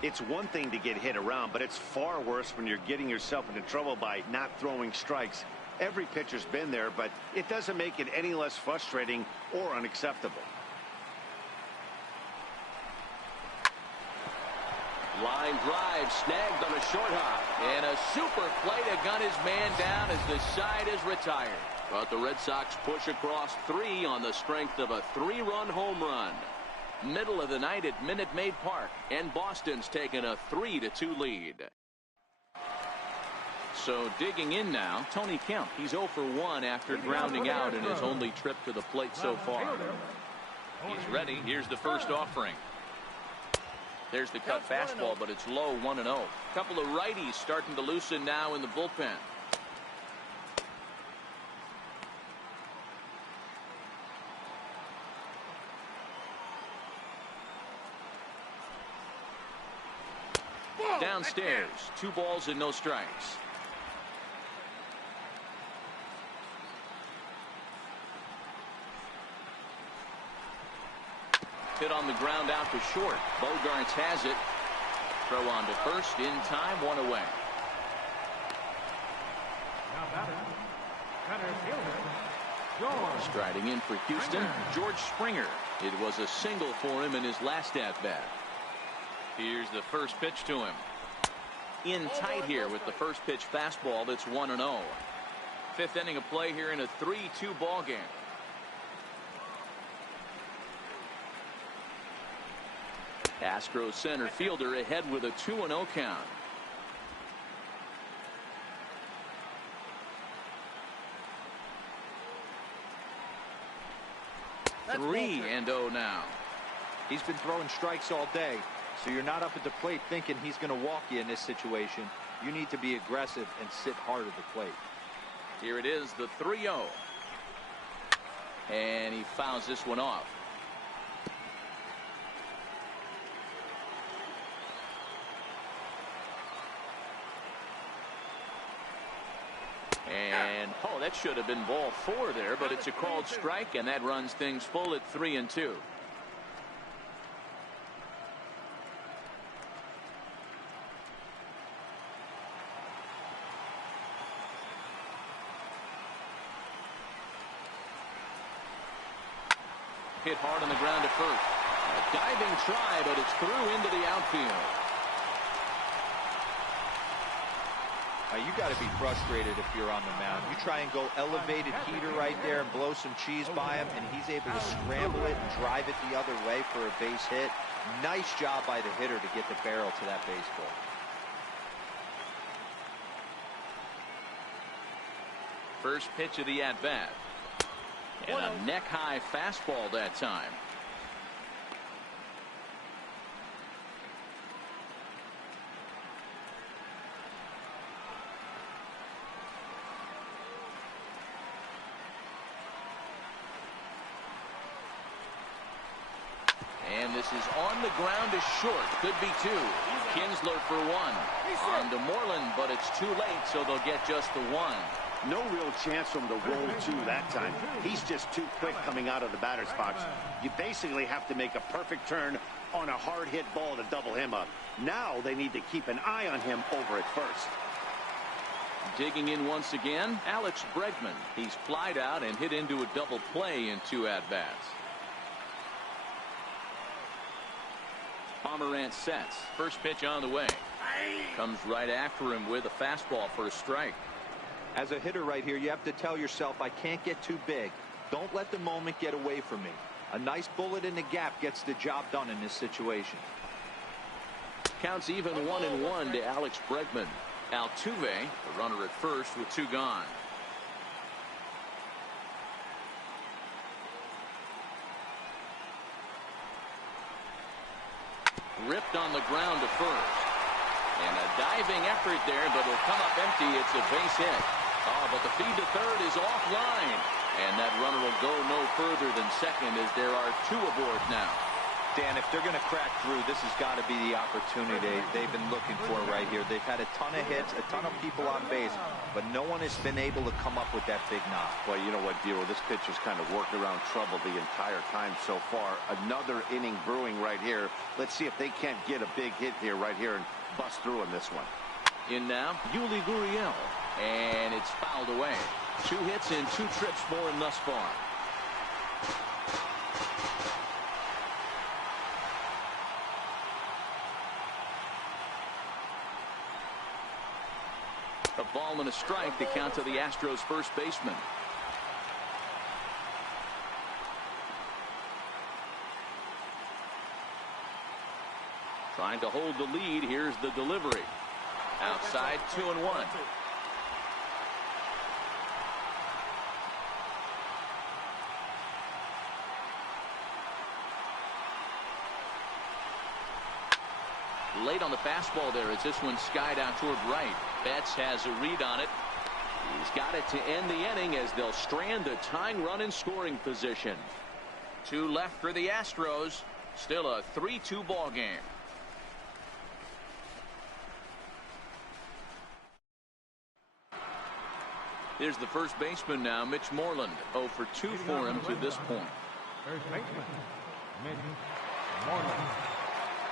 It's one thing to get hit around, but it's far worse when you're getting yourself into trouble by not throwing strikes. Every pitcher's been there, but it doesn't make it any less frustrating or unacceptable. Line drive snagged on a short hop. And a super play to gun his man down as the side is retired. But the Red Sox push across 3 on the strength of a 3-run home run. Middle of the night at Minute Maid Park, and Boston's taken a 3-2 lead. So digging in now, Tony Kemp. He's 0 for 1 after grounding out in his only trip to the plate so far. He's ready. Here's the first offering. There's the cut fastball, but it's low. 1-0. Couple of righties starting to loosen now in the bullpen. Downstairs, 2 balls and no strikes. Hit on the ground out to short. Bogaerts has it. Throw on to first in time. 1 away. Now batting, center fielder, George. Striding in for Houston, George Springer. It was a single for him in his last at-bat. Here's the first pitch to him. In tight here with the first pitch fastball. That's 1-0. 5th inning of play here in a 3-2 ball game. Astros center fielder ahead with a 2-0 count. That's 3-0 now. He's been throwing strikes all day, so you're not up at the plate thinking he's going to walk you in this situation. You need to be aggressive and sit hard at the plate. Here it is, the 3-0. And he fouls this one off. And that should have been ball 4 there, but it's a called strike, and that runs things full at 3-2. Hit hard on the ground to first. A diving try, but it's through into the outfield. You got to be frustrated if you're on the mound. You try and go elevated heater right there and blow some cheese by him, and he's able to scramble it and drive it the other way for a base hit. Nice job by the hitter to get the barrel to that baseball. First pitch of the at-bat. And a neck-high fastball that time. And this is on the ground to short. Could be two. Kinsler for one. On to Moreland, but it's too late, so they'll get just the one. No real chance for him to roll two that time. He's just too quick coming out of the batter's box. You basically have to make a perfect turn on a hard hit ball to double him up. Now they need to keep an eye on him over at first. Digging in once again, Alex Bregman. He's flied out and hit into a double play in 2 at-bats. Pomerantz sets. First pitch on the way. Comes right after him with a fastball for a strike. As a hitter right here, you have to tell yourself, I can't get too big. Don't let the moment get away from me. A nice bullet in the gap gets the job done in this situation. Counts even 1-1 to Alex Bregman. Altuve, the runner at first with 2 gone. Ripped on the ground to first. And a diving effort there, but it'll come up empty. It's a base hit. Oh, but the feed to third is offline. And that runner will go no further than second as there are 2 aboard now. Dan, if they're going to crack through, this has got to be the opportunity they've been looking for right here. They've had a ton of hits, a ton of people on base, but no one has been able to come up with that big knock. Well, you know what, Dero, this pitch has kind of worked around trouble the entire time so far. Another inning brewing right here. Let's see if they can't get a big hit here right here and bust through in this one. In now, Yuli Gurriel, and it's fouled away. 2 hits and 2 trips for him thus far. A ball and a strike to count to the Astros first baseman. Trying to hold the lead. Here's the delivery. Outside, 2-1. Late on the fastball there as this one skied out toward right. Betts has a read on it. He's got it to end the inning as they'll strand a tying run in scoring position. 2 left for the Astros. Still a 3-2 ball game. Here's the first baseman now, Mitch Moreland. 0 for 2 for him to this point. First baseman, Mitch Moreland.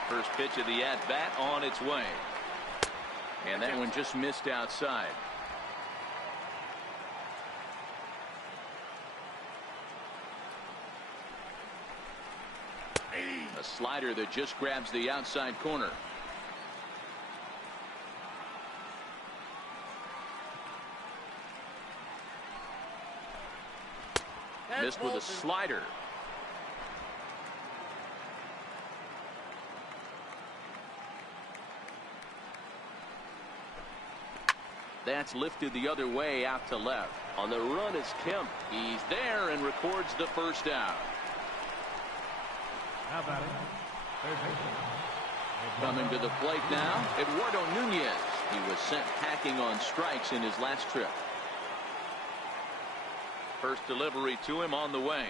First pitch of the at-bat on its way. And that one just missed outside. A slider that just grabs the outside corner. Missed with a slider. That's lifted the other way out to left. On the run is Kemp. He's there and records the first out. How about it? Third baseman. Coming to the plate now, Eduardo Nunez. He was sent packing on strikes in his last trip. First delivery to him on the way.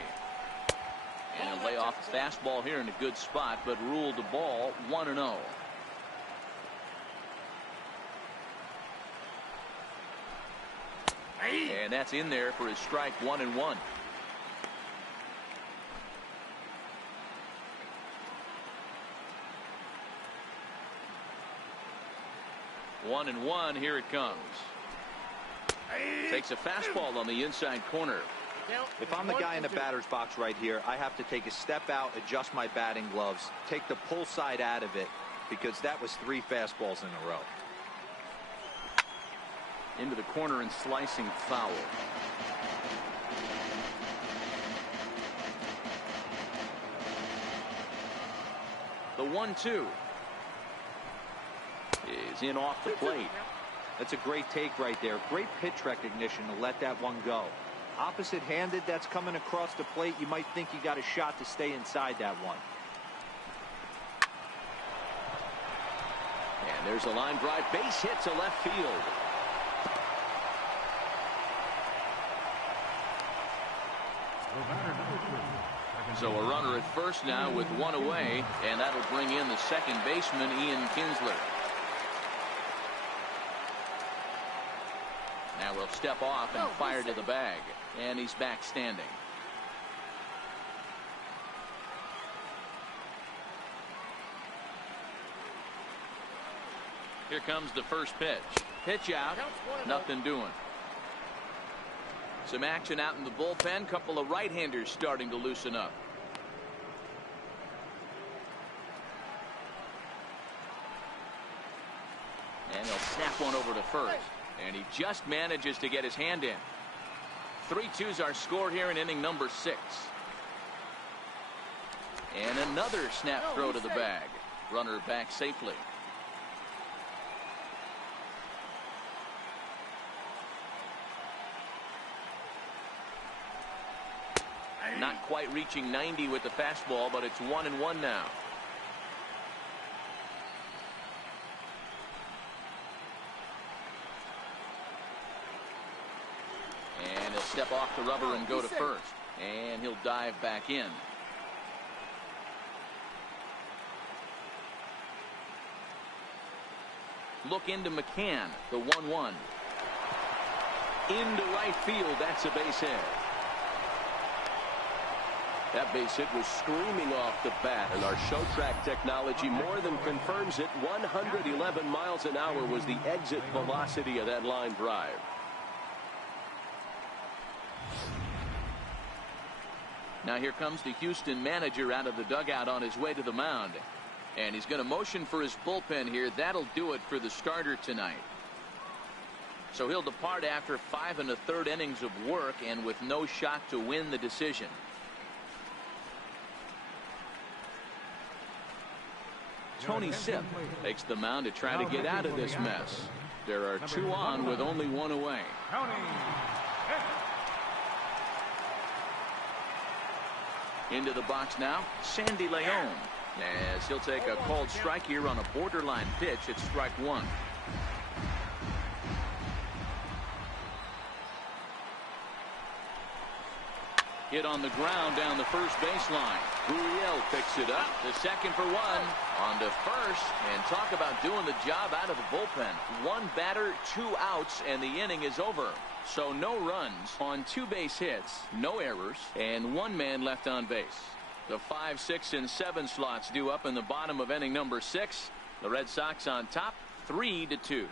And he'll lay off a fastball here in a good spot, but ruled the ball 1-0. And that's in there for his strike 1-1. One and one, here it comes. Takes a fastball on the inside corner. If I'm the guy in the batter's box right here, I have to take a step out, adjust my batting gloves, take the pull side out of it, because that was 3 fastballs in a row. Into the corner and slicing foul. The 1-2 is in off the plate. That's a great take right there. Great pitch recognition to let that one go. Opposite-handed, that's coming across the plate. You might think you got a shot to stay inside that one. And there's a line drive. Base hit to left field. So a runner at first now with one away, and that'll bring in the second baseman, Ian Kinsler. Now we'll step off and fire to the bag, and he's back standing. Here comes the first pitch. Pitch out. Nothing doing. Some action out in the bullpen. Couple of right-handers starting to loosen up. And he'll snap one over to first. And he just manages to get his hand in. 3-2's our score here in inning number 6. And another snap throw to the bag. Runner back safely. Not quite reaching 90 with the fastball, but it's 1-1 now. And he'll step off the rubber and go to first. And he'll dive back in. Look into McCann, the 1-1. Into right field, that's a base hit. That base hit was screaming off the bat, and our show track technology more than confirms it. 111 miles an hour was the exit velocity of that line drive. Now here comes the Houston manager out of the dugout on his way to the mound. And he's going to motion for his bullpen here. That'll do it for the starter tonight. So he'll depart after 5 1/3 innings of work and with no shot to win the decision. Tony Sipp takes the mound to try to get out of this mess. There are 2 on with only 1 away. Into the box now, Sandy Leon, as he'll take a called strike here on a borderline pitch at strike 1. Hit on the ground down the first baseline. Gurriel picks it up. The second for 1. On to first. And talk about doing the job out of the bullpen. 1 batter, 2 outs, and the inning is over. So no runs on 2 base hits, no errors, and 1 man left on base. The 5, 6, and 7 slots due up in the bottom of inning number 6. The Red Sox on top, 3-2.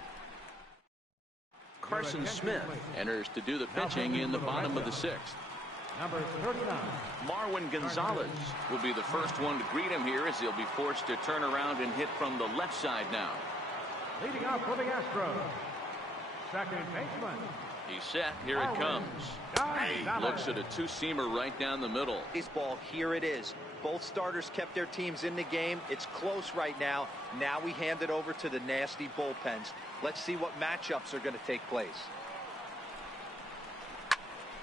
Carson Smith enters to do the pitching in the bottom of the 6th. Number 39. Marwin Gonzalez will be the first one to greet him here as he'll be forced to turn around and hit from the left side now. Leading off for the Astros, second baseman. He's set. Here it comes. Looks at a 2-seamer right down the middle. Baseball, here it is. Both starters kept their teams in the game. It's close right now. Now we hand it over to the nasty bullpens. Let's see what matchups are going to take place.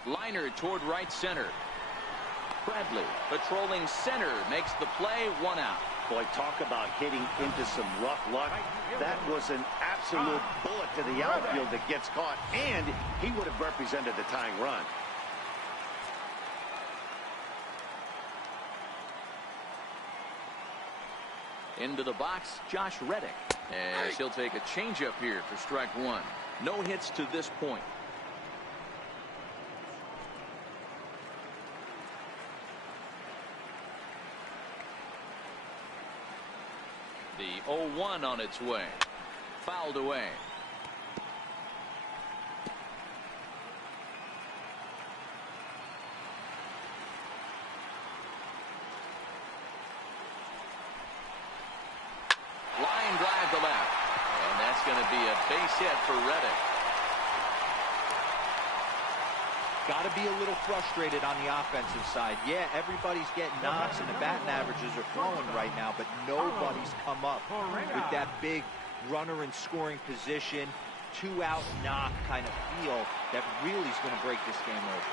Liner toward right center. Bradley patrolling center makes the play. 1 out. Boy, talk about hitting into some rough luck. That was an absolute bullet to the outfield that gets caught, and he would have represented the tying run. Into the box, Josh Reddick, as he'll take a changeup here for strike 1. No hits to this point. The 0-1 on its way. Fouled away. Line drive to left. And that's going to be a base hit for Reddick. Got to be a little frustrated on the offensive side. Yeah, everybody's getting knocks and the batting averages are flowing right now, but nobody's come up with that big runner in scoring position. two-out knock kind of feel that really is going to break this game over.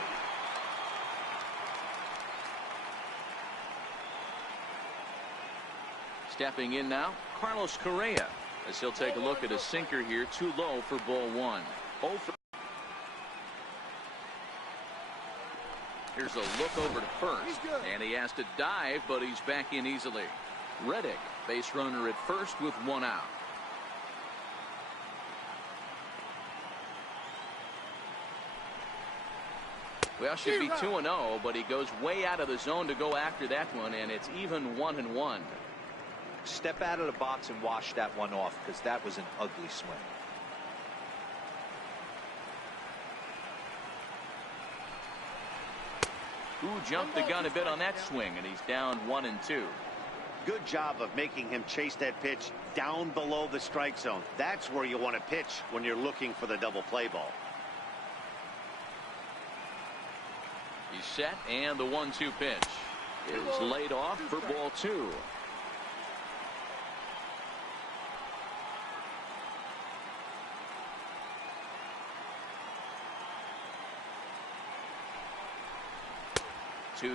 Stepping in now, Carlos Correa, as he'll take a look at a sinker here, too low for ball one. Here's a look over to first, and he has to dive, but he's back in easily. Reddick, base runner at first with one out. Well, should be 2-0, but he goes way out of the zone to go after that one, and it's even 1-1. Step out of the box and wash that one off, because that was an ugly swing. Who jumped the gun a bit on that swing, and he's down 1-2. Good job of making him chase that pitch down below the strike zone. That's where you want to pitch when you're looking for the double play ball. He's set, and the 1-2 pitch is laid off for ball two.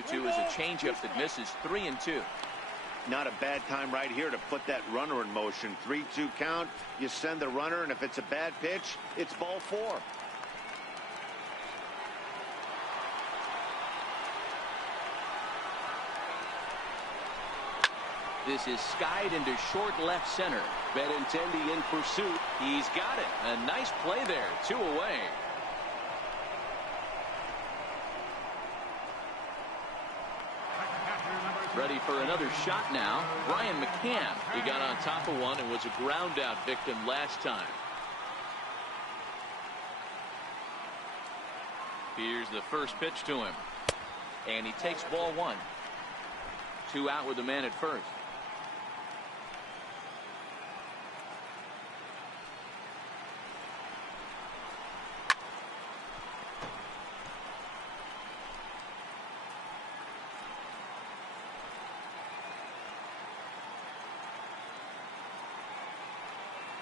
Two is a changeup that misses. 3-2. Not a bad time right here to put that runner in motion. 3-2 count. You send the runner, and if it's a bad pitch, it's ball four. This is skied into short left center. Benintendi in pursuit. He's got it. A nice play there. 2 away. Ready for another shot now. Brian McCann. He got on top of one and was a ground out victim last time. Here's the first pitch to him. And he takes ball one. 2 out with the man at first.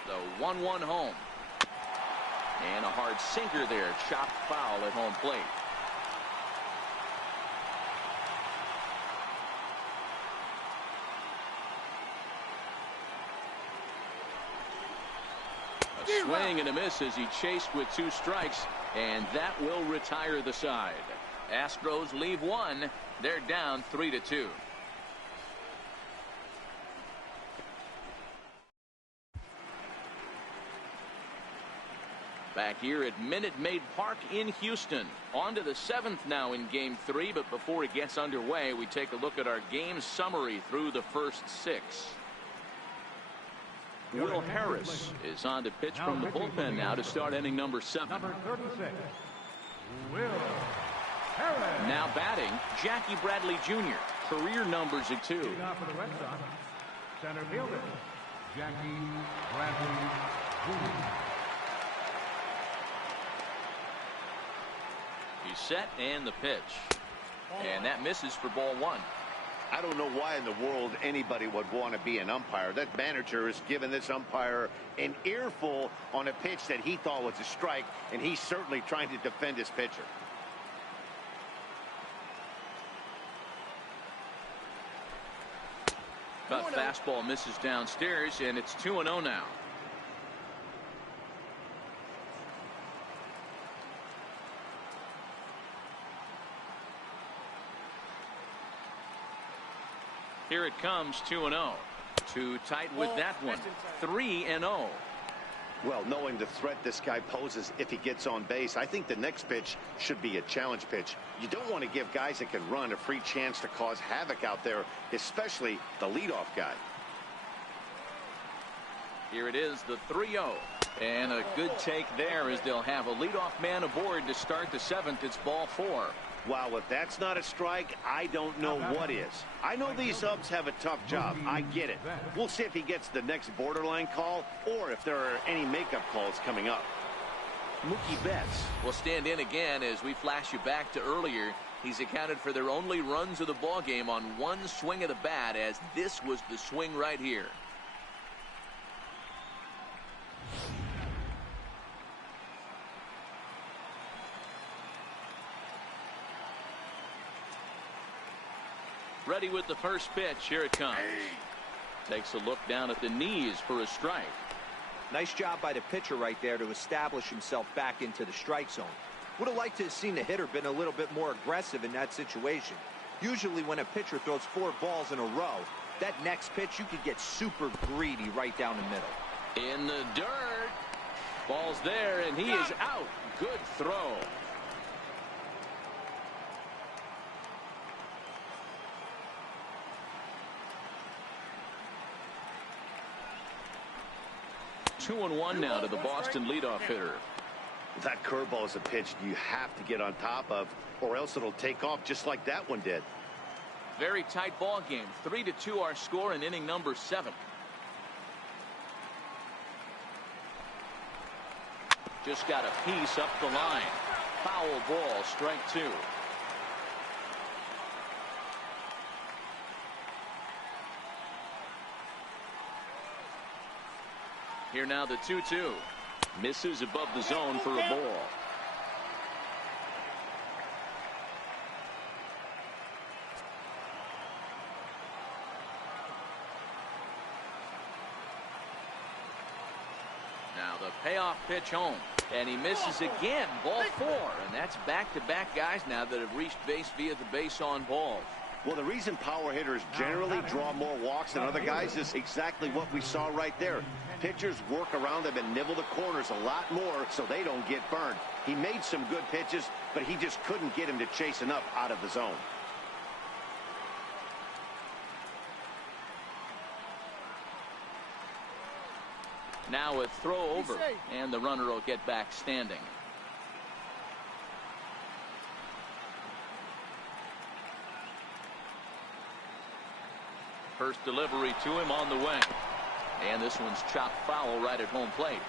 The 1-1 home. And a hard sinker there. Chopped foul at home plate. A swing and a miss as he chased with 2 strikes, and that will retire the side. Astros leave 1. They're down 3-2. Back here at Minute Maid Park in Houston. On to the 7th now in Game 3, but before it gets underway, we take a look at our game summary through the first 6. Will Harris is on to pitch from the bullpen now to start inning number 7. Number 36, Will Harris. Now batting, Jackie Bradley Jr. Career numbers at 2. Now for the Red Sox, center fielder, Jackie Bradley Jr. He's set, and the pitch. And that misses for ball 1. I don't know why in the world anybody would want to be an umpire. That manager has given this umpire an earful on a pitch that he thought was a strike, and he's certainly trying to defend his pitcher. But fastball misses downstairs, and it's 2-0 now. Here it comes, 2-0. Too tight with that one. 3-0. Well, knowing the threat this guy poses if he gets on base, I think the next pitch should be a challenge pitch. You don't want to give guys that can run a free chance to cause havoc out there, especially the leadoff guy. Here it is, the 3-0. And a good take there as they'll have a leadoff man aboard to start the 7th. It's ball 4. Wow, if that's not a strike, I don't know what is. I know these subs have a tough job. I get it. We'll see if he gets the next borderline call or if there are any makeup calls coming up. Mookie Betts will stand in again as we flash you back to earlier. He's accounted for their only runs of the ball game on 1 swing of the bat, as this was the swing right here. Ready with the first pitch. Here it comes. Takes a look down at the knees for a strike. Nice job by the pitcher right there to establish himself back into the strike zone. Would have liked to have seen the hitter been a little bit more aggressive in that situation. Usually when a pitcher throws 4 balls in a row, that next pitch you could get super greedy right down the middle. In the dirt. Ball's there, and he is out. Good throw. Two and one now to the Boston leadoff hitter. That curveball is a pitch you have to get on top of, or else it'll take off just like that one did. Very tight ball game. 3-2 our score in inning number 7. Just got a piece up the line. Foul ball, strike 2. Here now the 2-2. Misses above the zone for a ball. Now the payoff pitch home. And he misses again. Ball 4. And that's back-to-back guys now that have reached base via the base on balls. Well, the reason power hitters generally draw more walks than other guys is exactly what we saw right there. Pitchers work around them and nibble the corners a lot more so they don't get burned. He made some good pitches, but he just couldn't get him to chase enough out of the zone. Now a throw over, and the runner will get back standing. First delivery to him on the way. And this one's chopped foul right at home plate.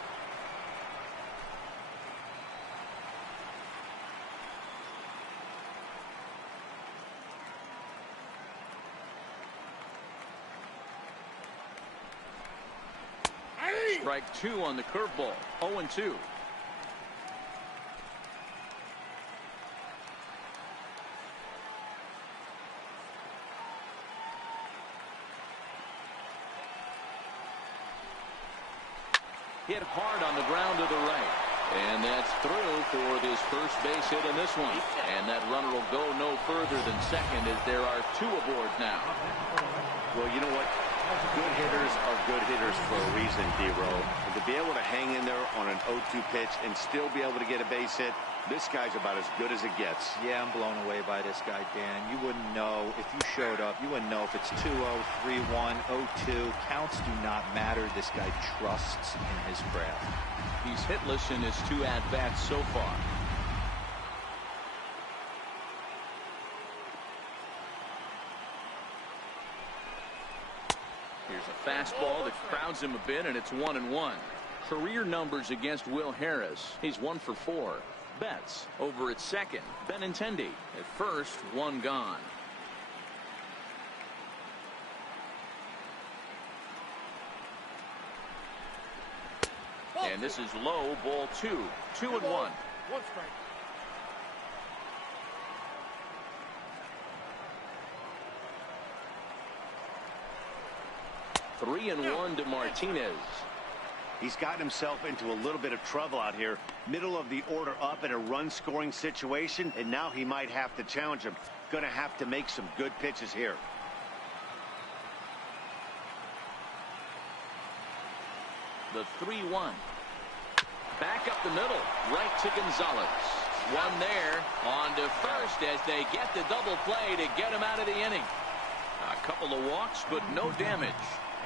Strike 2 on the curveball. 0-2. Hit hard on the ground to the right. And that's through for this first base hit in this one. And that runner will go no further than second as there are 2 aboard now. Well, you know what? Good hitters are good hitters for a reason, D-Row. And to be able to hang in there on an 0-2 pitch and still be able to get a base hit, this guy's about as good as it gets. Yeah, I'm blown away by this guy, Dan. You wouldn't know if you showed up. You wouldn't know if it's 2-0, 3-1, 0-2. Counts do not matter. This guy trusts in his craft. He's hitless in his 2 at-bats so far. Here's a fastball that crowds him a bit, and it's 1-1. Career numbers against Will Harris. He's 1 for 4. Betts over at second. Benintendi at first. 1 gone. And this is low. Ball 2. 2-1. 1 strike. 3-1 to Martinez. He's gotten himself into a little bit of trouble out here. Middle of the order up in a run-scoring situation, and now he might have to challenge him. Going to have to make some good pitches here. The 3-1. Back up the middle. Right to Gonzalez. One there. On to first as they get the double play to get him out of the inning. A couple of walks, but no damage.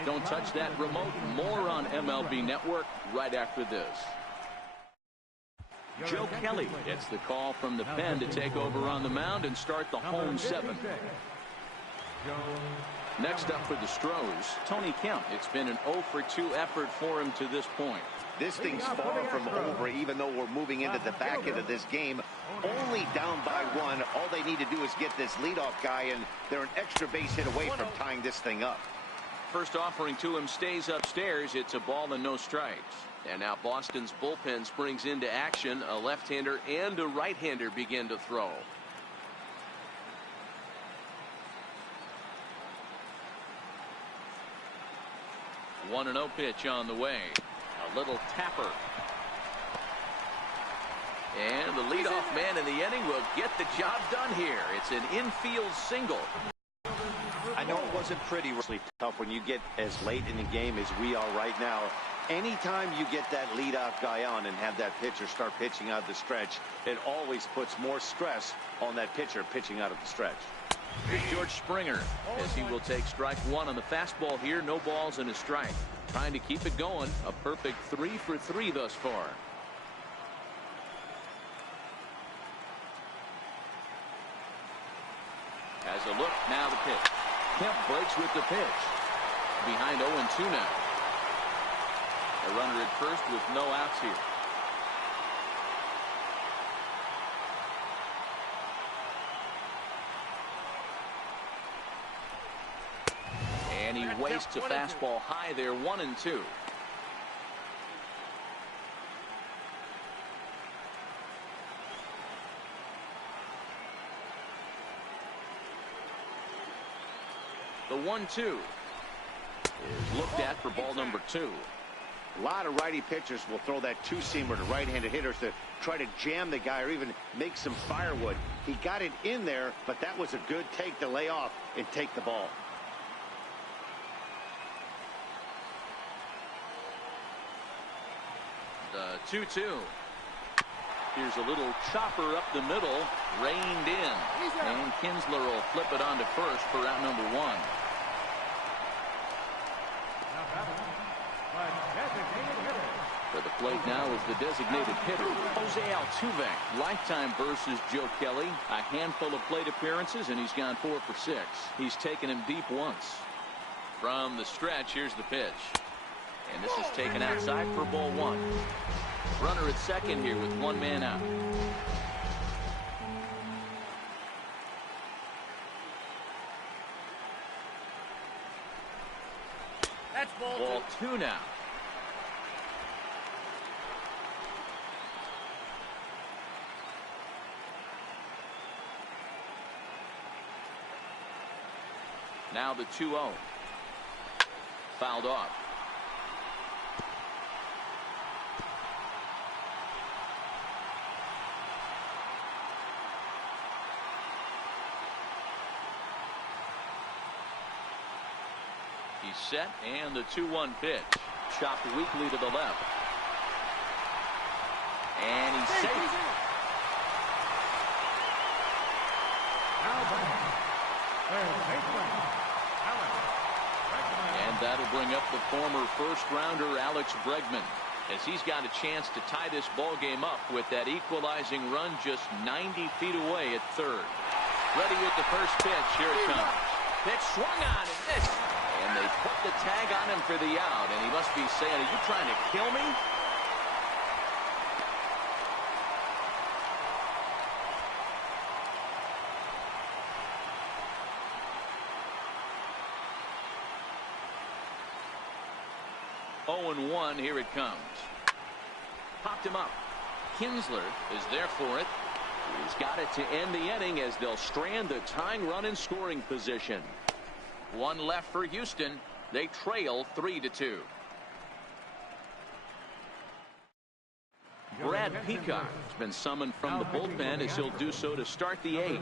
Don't touch that remote. More on MLB Network right after this. Joe Kelly gets the call from the pen to take over on the mound and start the home 7. Next up for the Astros, Tony Kemp. It's been an 0 for 2 effort for him to this point. This thing's far from over, even though we're moving into the back end of this game. Only down by 1. All they need to do is get this leadoff guy, and they're an extra base hit away from tying this thing up. First offering to him stays upstairs. It's a ball and no strikes. And now Boston's bullpen springs into action. A left-hander and a right-hander begin to throw. 1-0 pitch on the way. A little tapper. And the leadoff man in the inning will get the job done here. It's an infield single. I know it wasn't pretty tough when you get as late in the game as we are right now. Anytime you get that leadoff guy on and have that pitcher start pitching out of the stretch, it always puts more stress on that pitcher pitching out of the stretch. Here's George Springer as he will take strike one on the fastball here. No balls and a strike. Trying to keep it going. A perfect 3 for 3 thus far. As a look, now the pitch. Kemp breaks with the pitch. Behind 0-2 now. A runner at first with no outs here. And he wastes a fastball high there. 1-2. The 1-2 is looked at for ball number 2. A lot of righty pitchers will throw that two-seamer to right-handed hitters to try to jam the guy or even make some firewood. He got it in there, but that was a good take to lay off and take the ball. The 2-2. Here's a little chopper up the middle, reined in, and Kinsler will flip it on to first for out number 1. For the plate now is the designated hitter, Jose Altuve. Lifetime versus Joe Kelly. A handful of plate appearances, and he's gone 4 for 6. He's taken him deep once. From the stretch, here's the pitch. And this is taken outside for ball 1. Runner at second here with 1 man out. That's ball 2 now. Now the 2-0. Fouled off. He's set, and the 2-1 pitch. Chopped weakly to the left. And he's safe. And that'll bring up the former first-rounder Alex Bregman, as he's got a chance to tie this ball game up with that equalizing run just 90 feet away at third. Ready with the first pitch. Here it comes. Pitch swung on and missed. And they put the tag on him for the out, and he must be saying, are you trying to kill me? Oh, and 1, here it comes. Popped him up. Kinsler is there for it. He's got it to end the inning as they'll strand the tying run in scoring position. 1 left for Houston. They trail 3-2. Brad Peacock has been summoned from the bullpen as he'll do so to start the 8th.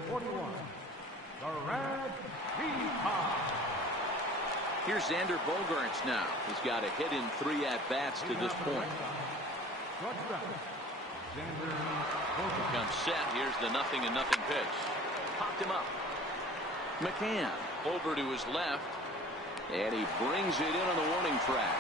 Here's Xander Bogaerts now. He's got a hit in 3 at-bats to this point. Comes set. Here's the 0-0 pitch. Popped him up. McCann over to his left, and he brings it in on the warning track.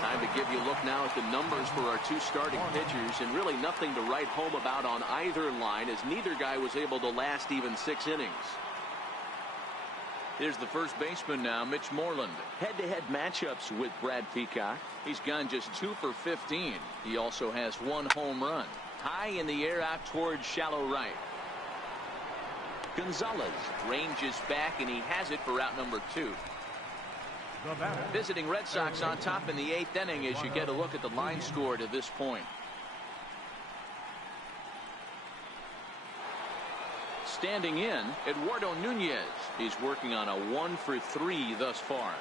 Time to give you a look now at the numbers for our 2 starting pitchers, and really nothing to write home about on either line, as neither guy was able to last even 6 innings. Here's the first baseman now, Mitch Moreland. Head-to-head matchups with Brad Peacock. He's gone just 2 for 15. He also has 1 home run. High in the air out towards shallow right. Gonzalez ranges back, and he has it for out number 2. Visiting Red Sox on top in the 8th inning as you get a look at the line score to this point. Standing in, Eduardo Nunez. He's working on a 1-for-3 thus far.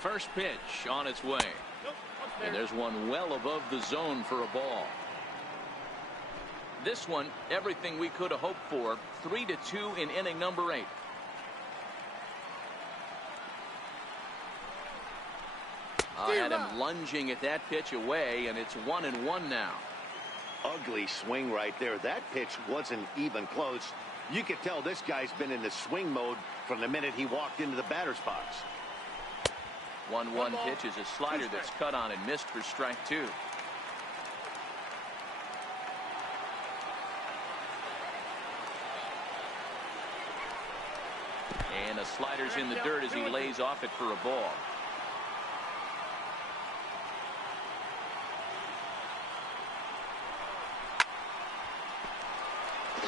First pitch on its way. And there's one well above the zone for a ball. This one, everything we could have hoped for. 3-2 in inning number 8. I had him lunging at that pitch away, and it's 1-1 now. Ugly swing right there. That pitch wasn't even close. You could tell this guy's been in the swing mode from the minute he walked into the batter's box. 1-1 pitch is a slider that's cut on and missed for strike 2. And a slider's in the dirt as he lays off it for a ball.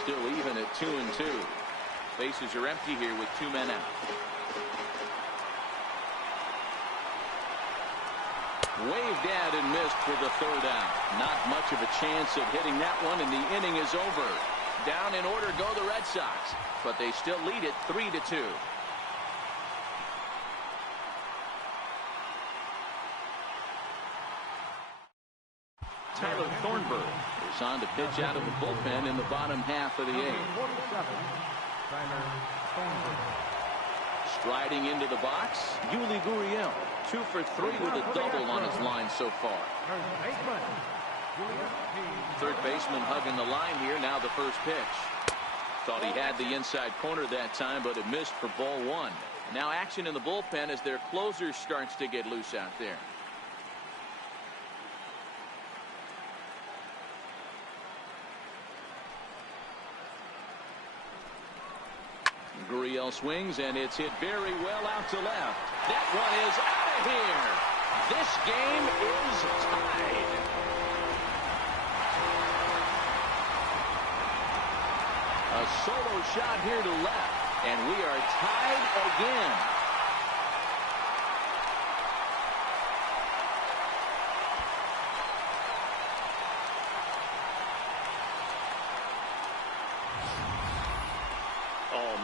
Still even at 2-2. Bases are empty here with 2 men out. Waved at and missed for the 3rd out. Not much of a chance of hitting that one, and the inning is over. Down in order go the Red Sox, but they still lead it 3-2. Tyler Thornburg is on to pitch out of the bullpen in the bottom half of the 8th. Striding into the box, Yuli Gurriel. 2 for 3 with a double on his line so far. Third baseman hugging the line here. Now the first pitch. Thought he had the inside corner that time, but it missed for ball 1. Now action in the bullpen as their closer starts to get loose out there. Gurriel swings, and it's hit very well out to left. That one is out of here. This game is tied. A solo shot here to left, and we are tied again.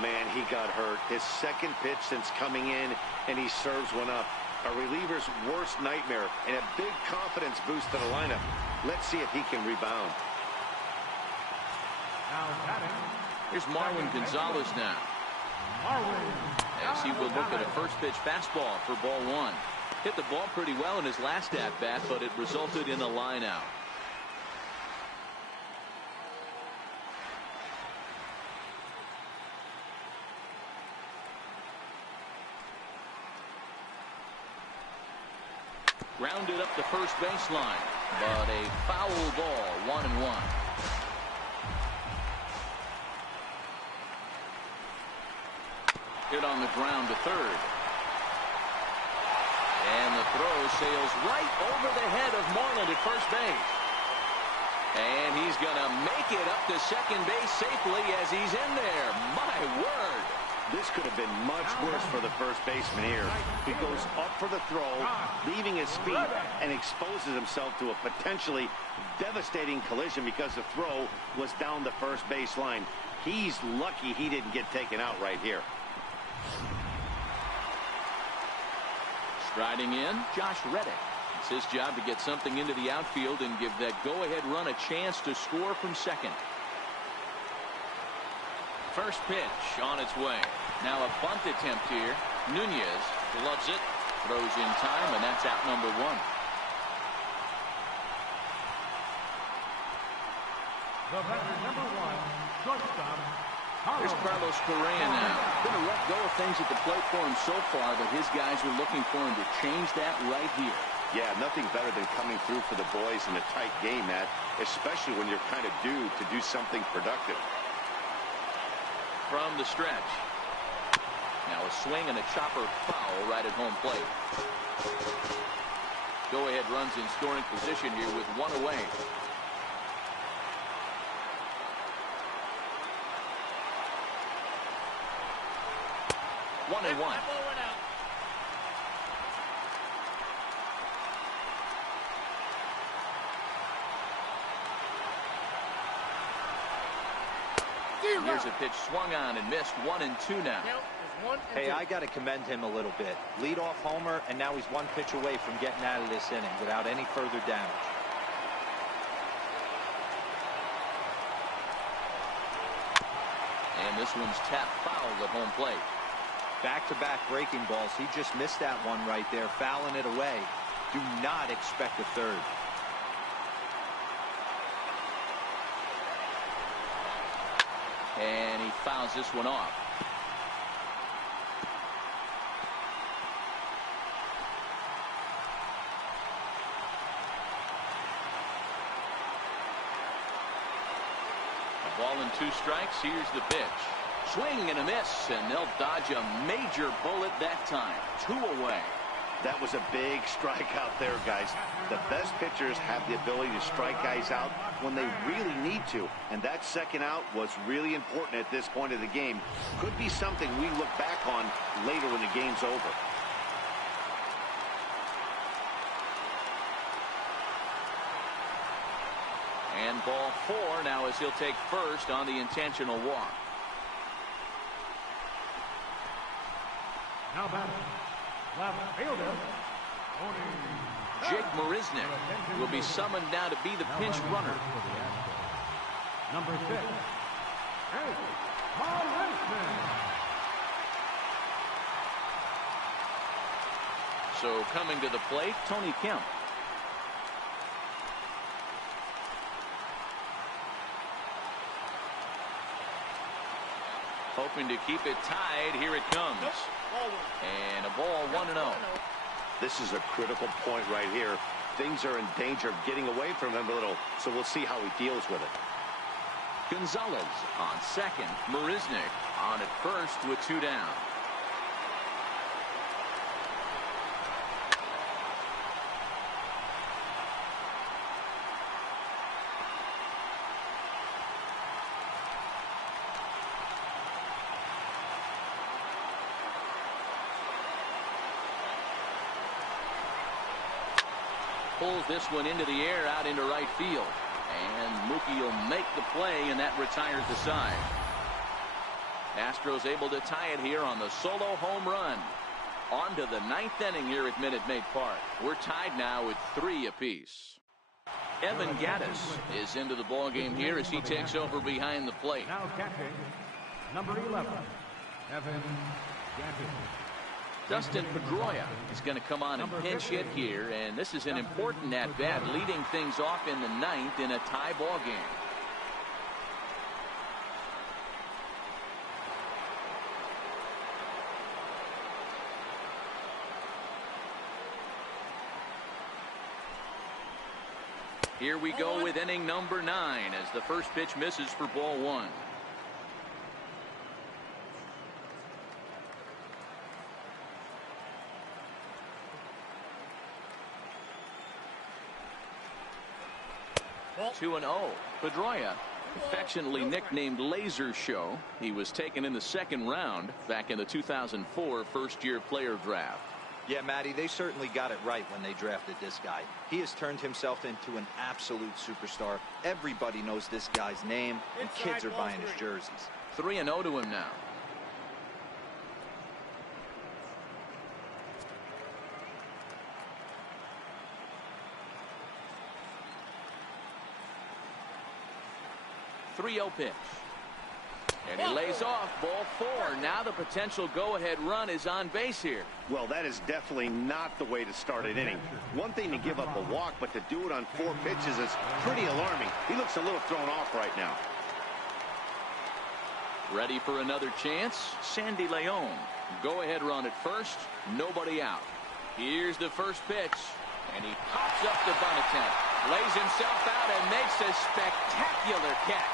Man, he got hurt. His second pitch since coming in, and he serves one up. A reliever's worst nightmare, and a big confidence boost to the lineup. Let's see if he can rebound. Here's Marwin Gonzalez now. As he will look at a first pitch fastball for ball 1. Hit the ball pretty well in his last at-bat, but it resulted in a line out. Grounded up the first baseline, but a foul ball, 1-1. Hit on the ground to third. And the throw sails right over the head of Moreland at first base. And he's going to make it up to second base safely as he's in there. My word. This could have been much worse for the first baseman here. He goes up for the throw, leaving his feet, and exposes himself to a potentially devastating collision because the throw was down the first baseline. He's lucky he didn't get taken out right here. Striding in, Josh Reddick. It's his job to get something into the outfield and give that go-ahead run a chance to score from second. First pitch on its way. Now a bunt attempt here. Nunez gloves it, throws in time, and that's out number 1. The batter, number 1, shortstop. There's Carlos Correa now. Been a rough go of things at the plate for him so far, but his guys are looking for him to change that right here. Yeah, nothing better than coming through for the boys in a tight game, Matt, especially when you're kind of due to do something productive. From the stretch. Now a swing and a chopper foul right at home plate. Go-ahead runs in scoring position here with 1 away. One and 1. Here's a pitch swung on and missed. 1-2 now. Hey, I got to commend him a little bit. Leadoff homer, and now he's one pitch away from getting out of this inning without any further damage. And this one's tapped foul at home plate. Back-to-back breaking balls. He just missed that one right there, fouling it away. Do not expect a third. And he fouls this one off. A ball and 2 strikes. Here's the pitch. Swing and a miss, and they'll dodge a major bullet that time. 2 away. That was a big strikeout there, guys. The best pitchers have the ability to strike guys out when they really need to. And that second out was really important at this point of the game. Could be something we look back on later when the game's over. And ball 4 now as he'll take first on the intentional walk. Now batting, left fielder, Jake Marisnick will be summoned now to be the pinch runner. Number 6, Marisnick. So coming to the plate, Tony Kemp. Hoping to keep it tied. Here it comes. And a ball 1-0. This is a critical point right here. Things are in danger of getting away from him a little, so we'll see how he deals with it. Gonzalez on second. Marisnick on at first with 2 down. Pulls this one into the air out into right field. And Mookie will make the play, and that retires the side. Astros able to tie it here on the solo home run. On to the 9th inning here at Minute Maid Park. We're tied now with 3 apiece. Evan Gattis is into the ballgame here as he takes over behind the plate. Now catching, number 11, Evan Gattis. Dustin Pedroia is going to come on and pinch hit here, and this is an important at-bat, leading things off in the 9th in a tie ball game. Here we go with inning number 9 as the first pitch misses for ball 1. Two and 0. Pedroia, affectionately nicknamed Laser Show. He was taken in the 2nd round back in the 2004 first-year player draft. Yeah, Matty, they certainly got it right when they drafted this guy. He has turned himself into an absolute superstar. Everybody knows this guy's name, and kids are buying his jerseys. 3-0 to him now. .30 pitch. And he lays off. Ball 4. Now the potential go-ahead run is on base here. Well, that is definitely not the way to start an inning. One thing to give up a walk, but to do it on 4 pitches is pretty alarming. He looks a little thrown off right now. Ready for another chance. Sandy Leon. Go-ahead run at first. Nobody out. Here's the first pitch. And he pops up the bunt attempt. Lays himself out and makes a spectacular catch.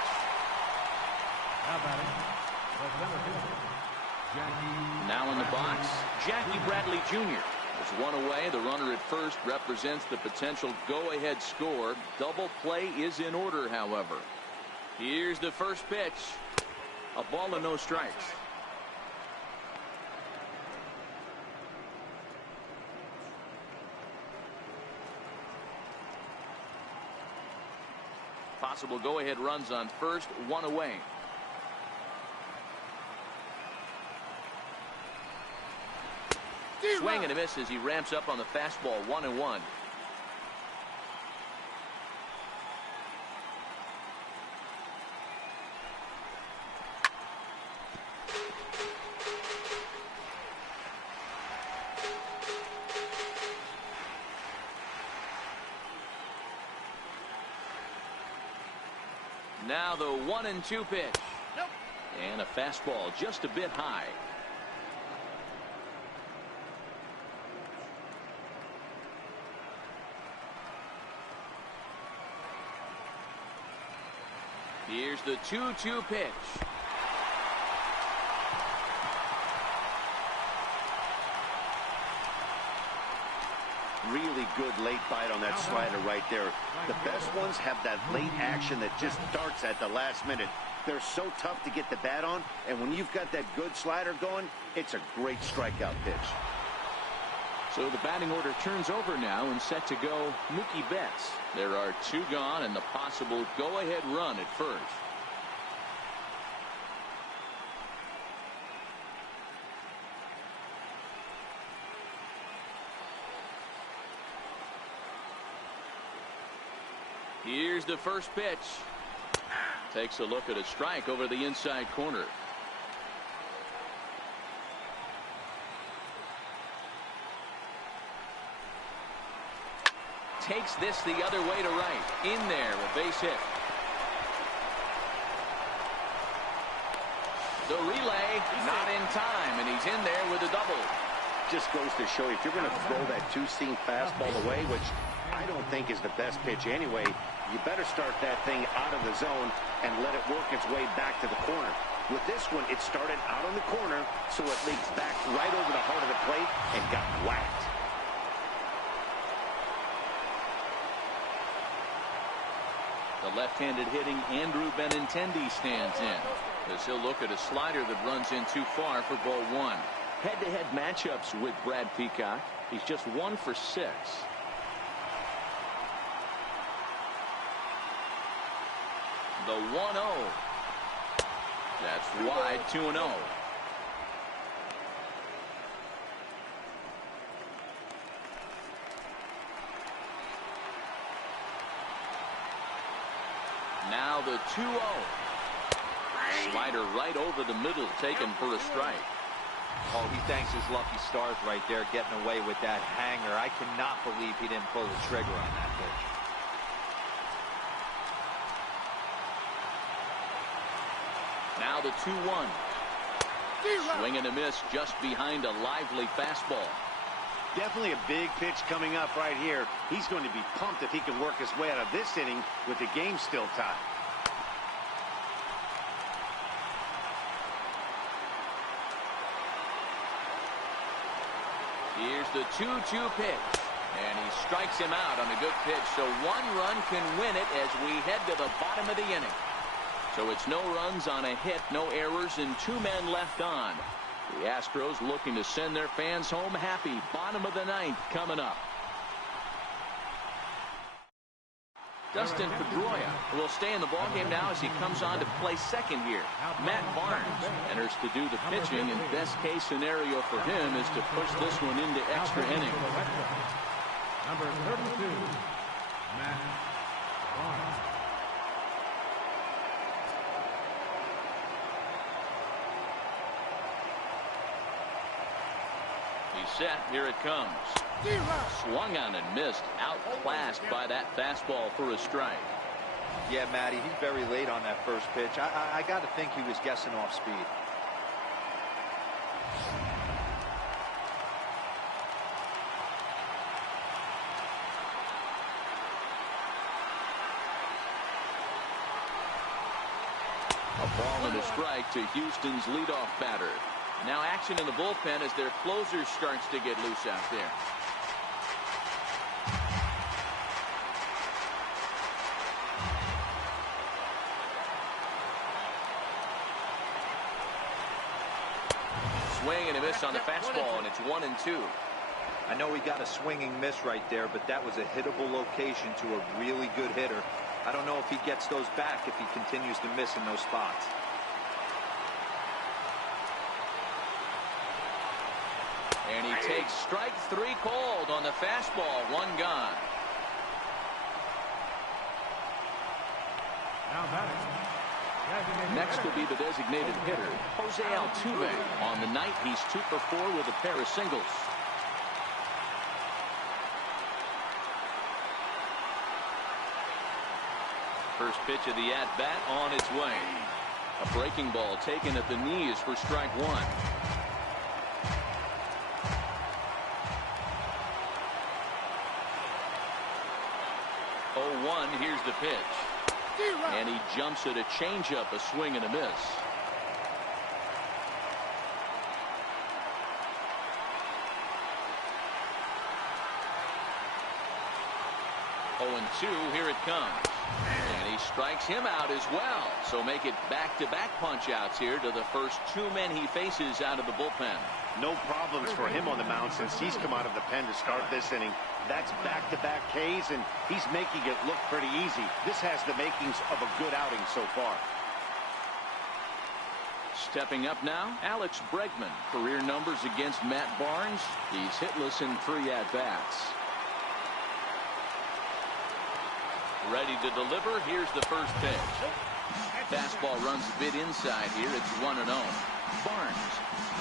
Now in the box, Jackie Bradley Jr. There's one away. The runner at first represents the potential go-ahead score. Double play is in order, however. Here's the first pitch. A ball and no strikes. Possible go-ahead runs on first, one away. Swing and a miss as he ramps up on the fastball. 1-1. Now the 1-2 pitch. Nope. And a fastball just a bit high. Here's the 2-2 pitch. Really good late bite on that slider right there. The best ones have that late action that just starts at the last minute. They're so tough to get the bat on, and when you've got that good slider going, it's a great strikeout pitch. So the batting order turns over now and set to go Mookie Betts. There are 2 gone and the possible go-ahead run at first. Here's the first pitch. Takes a look at a strike over the inside corner. Takes this the other way to right. In there, a base hit. The relay, not in time, and he's in there with a double. Just goes to show you, if you're going to throw that 2-seam fastball away, which I don't think is the best pitch anyway, you better start that thing out of the zone and let it work its way back to the corner. With this one, it started out on the corner, so it leaks back right over the heart of the plate and got whacked. The left-handed hitting Andrew Benintendi stands in, as he'll look at a slider that runs in too far for ball 1. Head-to-head matchups with Brad Peacock. He's just 1 for 6. The 1-0. That's wide. 2-0. Now the 2-0. Slider right over the middle, taken for a strike. Oh, he thanks his lucky stars right there, getting away with that hanger. I cannot believe he didn't pull the trigger on that pitch. Now the 2-1. Swing and a miss just behind a lively fastball. Definitely a big pitch coming up right here. He's going to be pumped if he can work his way out of this inning with the game still tied. Here's the 2-2 pitch. And he strikes him out on a good pitch. So 1 run can win it as we head to the bottom of the inning. So it's no runs on a hit, no errors, and 2 men left on. The Astros looking to send their fans home happy. Bottom of the 9th coming up. Dustin Pedroia will stay in the ballgame now as he comes on to play second here. Matt Barnes enters to do the pitching, and best case scenario for him is to push this one into extra innings. Number 32, Matt Barnes. He's set. Here it comes. Swung on and missed. Outclassed by that fastball for a strike. Yeah, Matty, he's very late on that first pitch. I got to think he was guessing off speed. A ball and a strike to Houston's leadoff batter. Now action in the bullpen as their closer starts to get loose out there. Swing and a miss on the fastball, and it's 1-2. I know he got a swinging miss right there, but that was a hittable location to a really good hitter. I don't know if he gets those back if he continues to miss in those spots. And he takes strike 3 called on the fastball. 1 gone. Now batting. Next will be the designated hitter, Jose Altuve. On the night, he's 2 for 4 with a pair of singles. First pitch of the at-bat on its way. A breaking ball taken at the knees for strike 1. 0-1, here's the pitch. And he jumps at a changeup, a swing and a miss. Oh, and 2, here it comes. And he strikes him out as well. So make it back-to-back punch-outs here to the first 2 men he faces out of the bullpen. No problems for him on the mound since he's come out of the pen to start this inning. That's back-to-back Ks, and he's making it look pretty easy. This has the makings of a good outing so far. Stepping up now, Alex Bregman. Career numbers against Matt Barnes. He's hitless in 3 at-bats. Ready to deliver. Here's the first pitch. Fastball runs a bit inside here. It's 1-0. Barnes,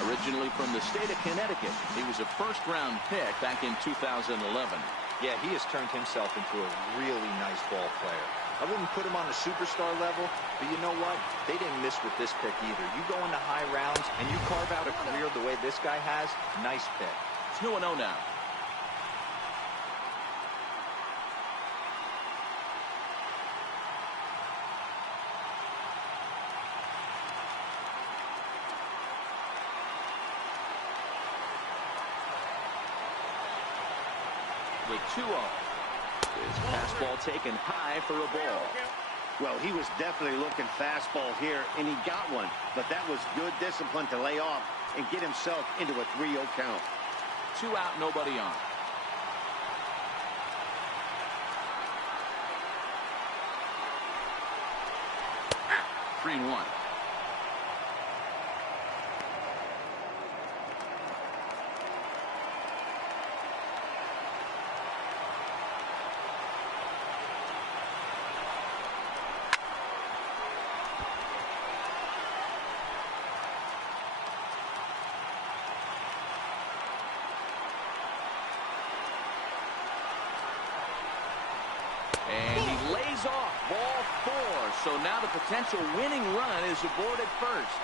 originally from the state of Connecticut. He was a first-round pick back in 2011. Yeah, he has turned himself into a really nice ball player. I wouldn't put him on the superstar level, but you know what? They didn't miss with this pick either. You go into high rounds and you carve out a career the way this guy has. Nice pick. It's 2-0 now. The 2-0. His fastball taken high for a ball. Well, he was definitely looking fastball here, and he got one. But that was good discipline to lay off and get himself into a 3-0 count. 2 out, nobody on. Three and 1. And he lays off. Ball 4. So now the potential winning run is aboard at first.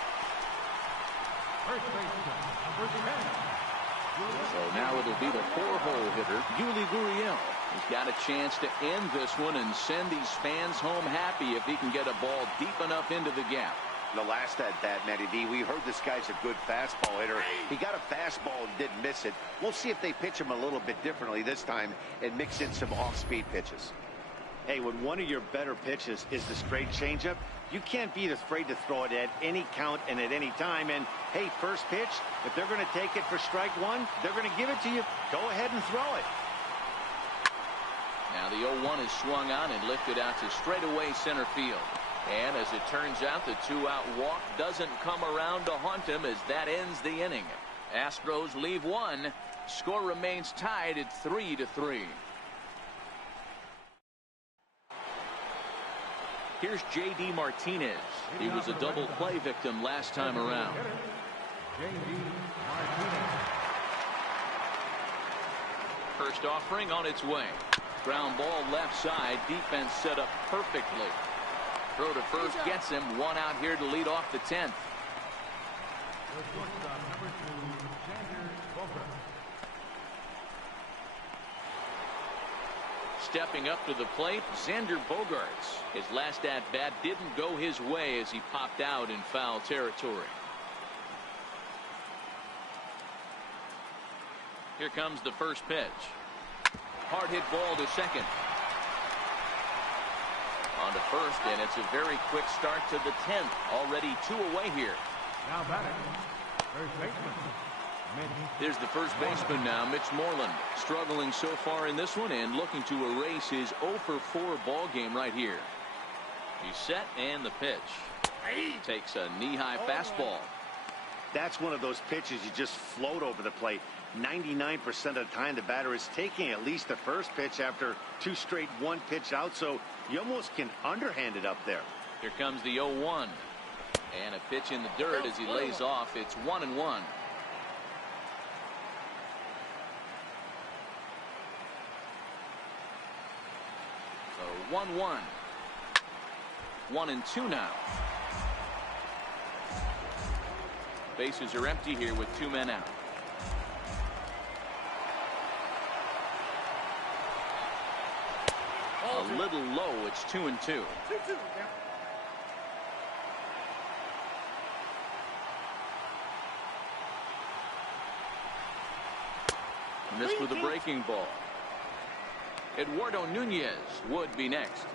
First baseman, number 10. So now it'll be the 4-hole hitter, Yuli Gurriel. He's got a chance to end this one and send these fans home happy if he can get a ball deep enough into the gap. The last at-bat, Matty D, we heard this guy's a good fastball hitter. He got a fastball and didn't miss it. We'll see if they pitch him a little bit differently this time and mix in some off-speed pitches. Hey, when one of your better pitches is the straight changeup, you can't be afraid to throw it at any count and at any time. And, hey, first pitch, if they're going to take it for strike 1, they're going to give it to you. Go ahead and throw it. Now the 0-1 is swung on and lifted out to straightaway center field. And as it turns out, the 2-out walk doesn't come around to haunt him as that ends the inning. Astros leave 1. Score remains tied at 3-3. Here's J.D. Martinez. He was a double play victim last time around. J.D. Martinez. First offering on its way. Ground ball left side. Defense set up perfectly. Throw to first gets him. 1 out here to lead off the 10th. The shortstop, number 2, Xander Bogaerts. Stepping up to the plate, Xander Bogaerts. His last at-bat didn't go his way as he popped out in foul territory. Here comes the first pitch. Hard hit ball to second. On to first, and it's a very quick start to the 10th. Already 2 away here. Now batting, first baseman, Mitch. There's the first baseman now, Mitch Moreland. Struggling so far in this one and looking to erase his 0-for-4 ball game right here. He's set, and the pitch. Takes a knee-high fastball. That's one of those pitches you just float over the plate. 99% of the time the batter is taking at least the first pitch after 2 straight 1-pitch out, so you almost can underhand it up there. Here comes the 0-1. And a pitch in the dirt as he lays off. It's 1-1. So 1-1. 1-2 now. Bases are empty here with 2 men out. A little low. It's 2-2. Missed with a breaking ball. Eduardo Nunez would be next.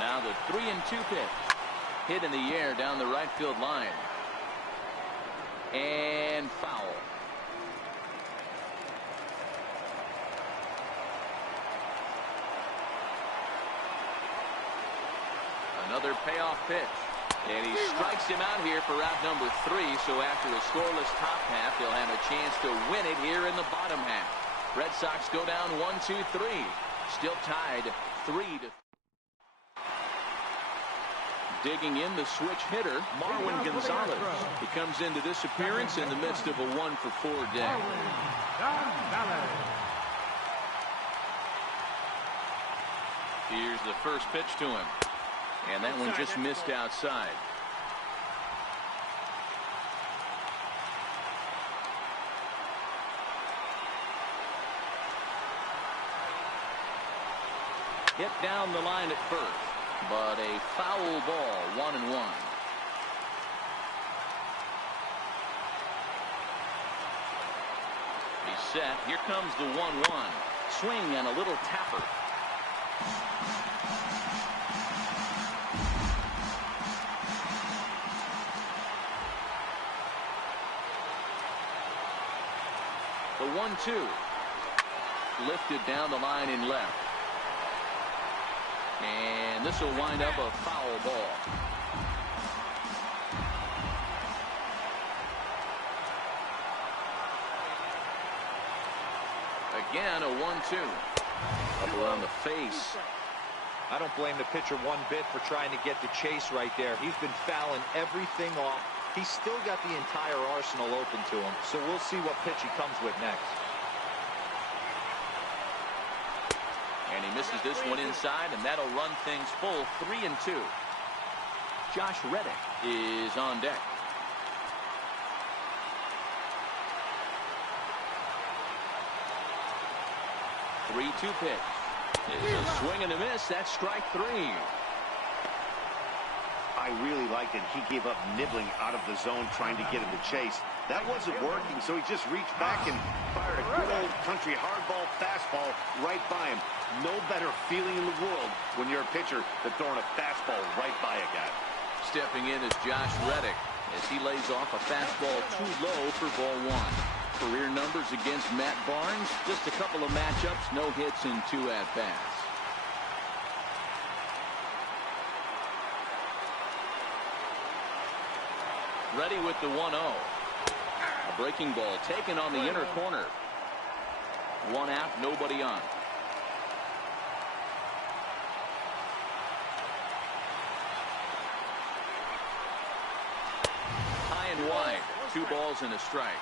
Now the 3-2 pitch. Hit in the air down the right field line. And foul. Another payoff pitch. And he strikes him out here for out number 3. So after a scoreless top half, they'll have a chance to win it here in the bottom half. Red Sox go down 1-2-3. Still tied 3-3. Digging in the switch hitter, Marwin Gonzalez. He comes into this appearance in the midst of a 1-for-4 day. Here's the first pitch to him. And that one just missed outside. Hit down the line at first. But a foul ball, 1-1. He's set. Here comes the 1-1. Swing and a little tapper. The 1-2. Lifted down the line in left. And this will wind up a foul ball. Again, a 1-2. Up around the face. I don't blame the pitcher one bit for trying to get the chase right there. He's been fouling everything off. He's still got the entire arsenal open to him. So we'll see what pitch he comes with next. And he misses this one inside, and that'll run things full 3-2. Josh Reddick is on deck. The 3-2 pitch. It's a swing and a miss. That's strike 3. I really liked it. He gave up nibbling out of the zone trying to get him to chase. That wasn't working, so he just reached back and fired a good old country hardball fastball right by him. No better feeling in the world when you're a pitcher than throwing a fastball right by a guy. Stepping in is Josh Reddick as he lays off a fastball too low for ball 1. Career numbers against Matt Barnes, just a couple of matchups, no hits and 2 at-bats. Ready with the 1-0. A breaking ball taken on the inner corner. 1 out, nobody on. High and wide. 2 balls and a strike.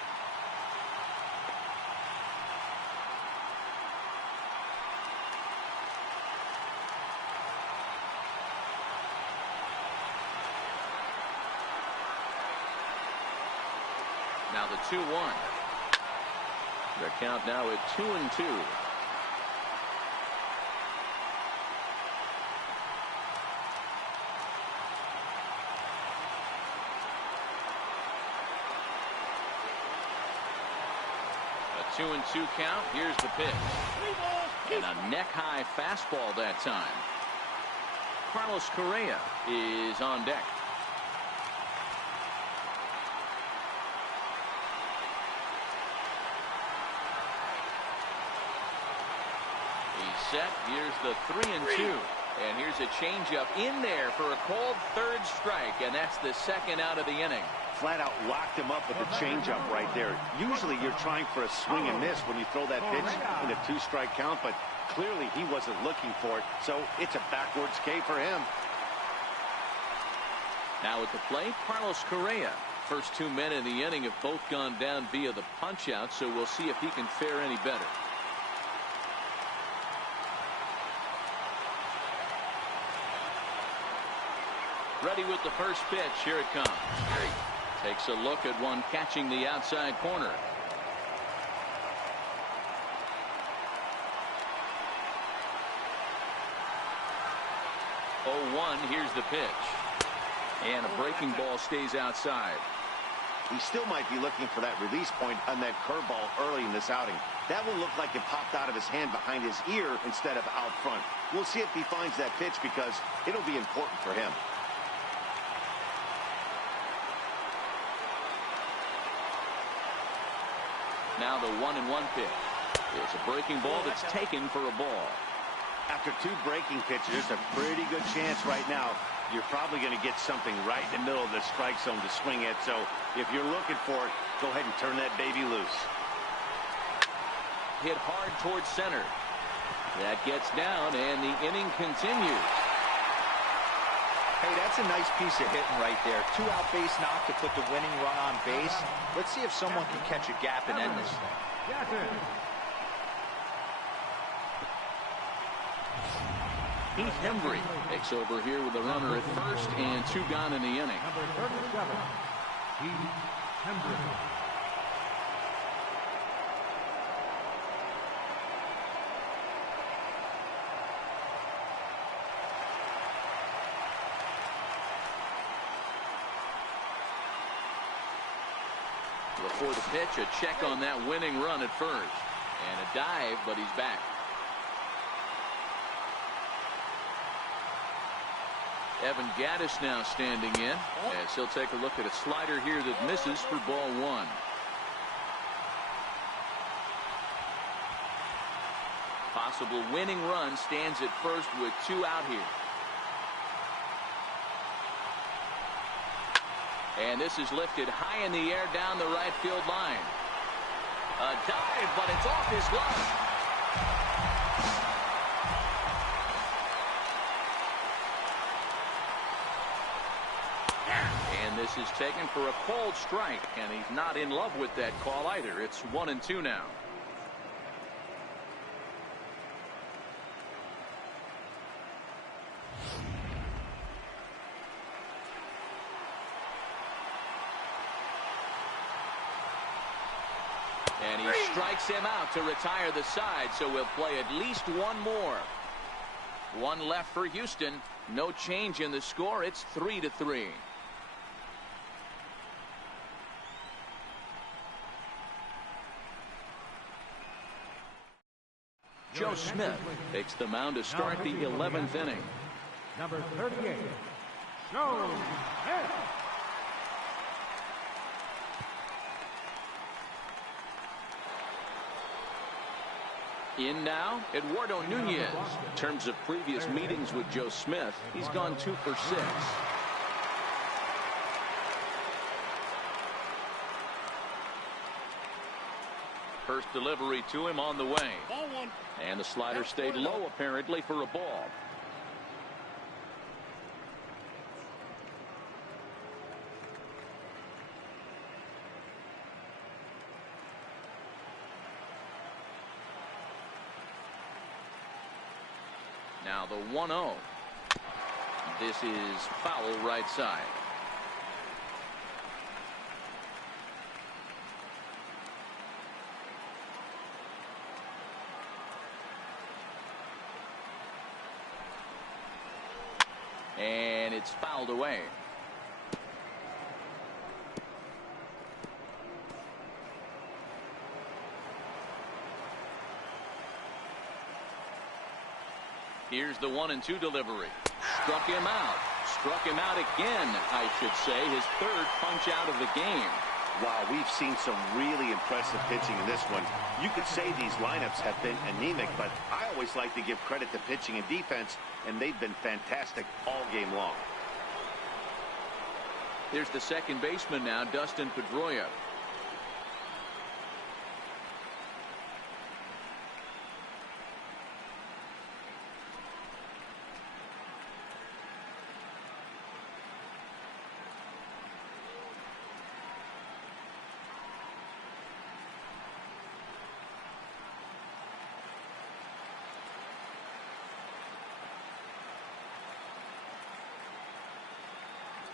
Now the 2-1. The count now at 2-2. A 2-2 count. Here's the pitch. And a neck-high fastball that time. Carlos Correa is on deck. Set. Here's the 3-2. And here's a changeup in there for a called third strike, and that's the second out of the inning. Flat out locked him up with a changeup right there. Usually you're trying for a swing and miss when you throw that pitch in a 2-strike count, but clearly he wasn't looking for it, so it's a backwards K for him. Now at the plate, Carlos Correa. First 2 men in the inning have both gone down via the punch-out, so we'll see if he can fare any better. Ready with the first pitch. Here it comes. Takes a look at one catching the outside corner. Oh, 1. Here's the pitch. And a breaking ball stays outside. He still might be looking for that release point on that curveball early in this outing. That one looked like it popped out of his hand behind his ear instead of out front. We'll see if he finds that pitch because it'll be important for him. Now the 1-1 pitch. It's a breaking ball that's taken for a ball. After 2 breaking pitches, there's a pretty good chance right now you're probably going to get something right in the middle of the strike zone to swing at. So if you're looking for it, go ahead and turn that baby loose. Hit hard towards center. That gets down, and the inning continues. Hey, that's a nice piece of hitting right there. 2-out base knock to put the winning run on base. Let's see if someone can catch a gap and end this thing. Heath Hembry takes over here with a runner at first and 2 gone in the inning. Number 37, Heath Hembry. Before the pitch, a check on that winning run at first. And a dive, but he's back. Evan Gattis now standing in, as he'll take a look at a slider here that misses for ball 1. Possible winning run stands at first with 2 out here. And this is lifted high in the air down the right field line. A dive, but it's off his glove. And this is taken for a called strike, and he's not in love with that call either. It's 1-2 now. And he strikes him out to retire the side, so we'll play at least one more. 1 left for Houston. No change in the score. It's 3-3. Joe Smith takes the mound to start the 11th inning. Number 38, Joe Smith. In now, Eduardo Nunez. In terms of previous meetings with Joe Smith, he's gone 2 for 6. First delivery to him on the way. And the slider stayed low apparently for a ball. Now the 1-0. This is foul right side. And it's fouled away. Here's the 1-2 delivery. Struck him out. Struck him out again, I should say. His 3rd punch out of the game. Wow, we've seen some really impressive pitching in this one. You could say these lineups have been anemic, but I always like to give credit to pitching and defense, and they've been fantastic all game long. Here's the second baseman now, Dustin Pedroia.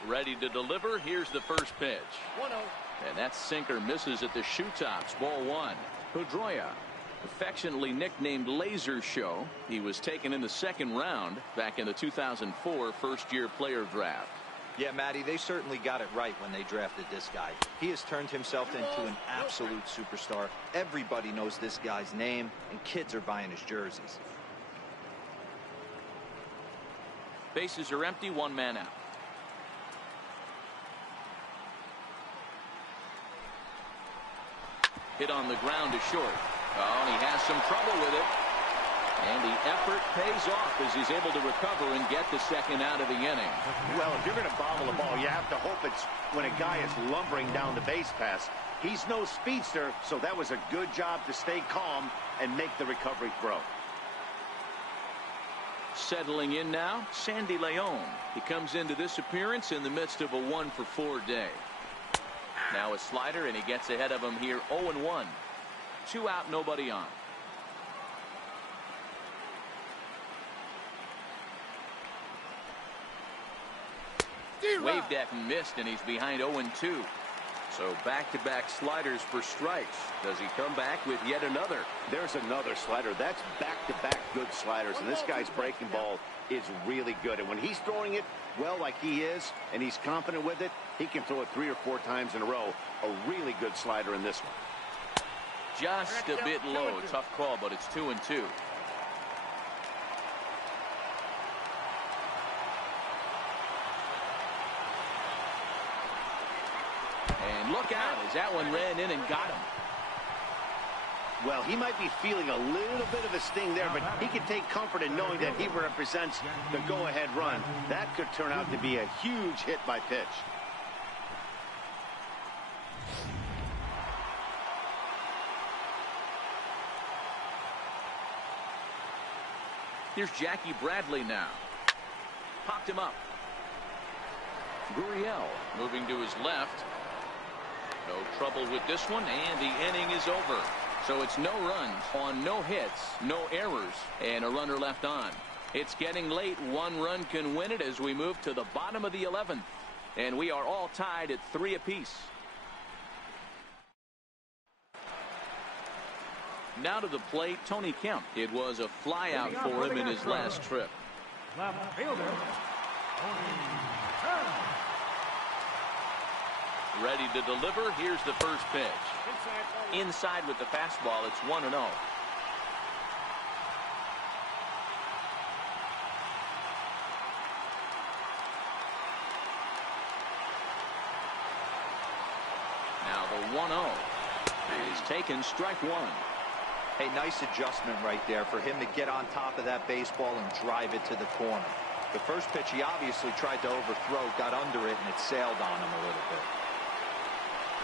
Ready to deliver. Here's the first pitch. 1-0. And that sinker misses at the shoe tops. Ball one. Pedroia, affectionately nicknamed Laser Show. He was taken in the second round back in the 2004 first-year player draft. Yeah, Matty, they certainly got it right when they drafted this guy. He has turned himself into an absolute superstar. Everybody knows this guy's name, and kids are buying his jerseys. Bases are empty. One man out. Hit on the ground to short. Oh, and he has some trouble with it. And the effort pays off as he's able to recover and get the second out of the inning. Well, if you're going to bobble the ball, you have to hope it's when a guy is lumbering down the base pass. He's no speedster, so that was a good job to stay calm and make the recovery throw. Settling in now, Sandy Leon. He comes into this appearance in the midst of a 1-for-4 day. Now a slider, and he gets ahead of him here. 0-1. 2 out, nobody on. Waved at and missed, and he's behind 0-2. So back-to-back sliders for strikes. Does he come back with yet another? There's another slider. That's back-to-back good sliders, and this guy's breaking ball is really good. And when he's throwing it well like he is, and he's confident with it, he can throw it 3 or 4 times in a row. A really good slider in this one. Just a bit low. Tough call, but it's 2-2. And look out as that one ran in and got him. Well, he might be feeling a little bit of a sting there, but he can take comfort in knowing that he represents the go-ahead run. That could turn out to be a huge hit by pitch. Here's Jackie Bradley now. Popped him up. Gurriel moving to his left. No trouble with this one, and the inning is over. So it's no runs on no hits, no errors, and a runner left on. It's getting late. 1 run can win it as we move to the bottom of the 11th. And we are all tied at 3 apiece. Now to the plate, Tony Kemp. It was a flyout for him in his last trip. Left fielder, Tony Kemp. Ready to deliver. Here's the first pitch. Inside with the fastball. It's 1-0. Now the 1-0 is taken. Strike one. Hey, nice adjustment right there for him to get on top of that baseball and drive it to the corner. The first pitch he obviously tried to overthrow, got under it, and it sailed on him a little bit.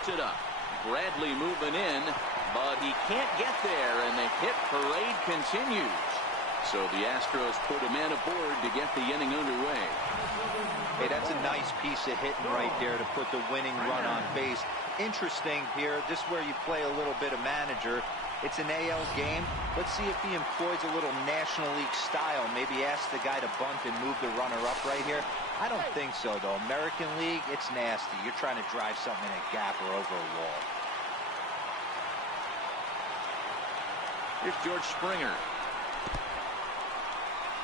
It up. Bradley moving in, but he can't get there, and the hit parade continues. So the Astros put a man aboard to get the inning underway. Hey, that's a nice piece of hitting right there to put the winning run on base. Interesting here, this is where you play a little bit of manager. It's an AL game. Let's see if he employs a little National League style. Maybe ask the guy to bunt and move the runner up right here. I don't think so, though. American League, it's nasty. You're trying to drive something in a gap or over a wall. Here's George Springer.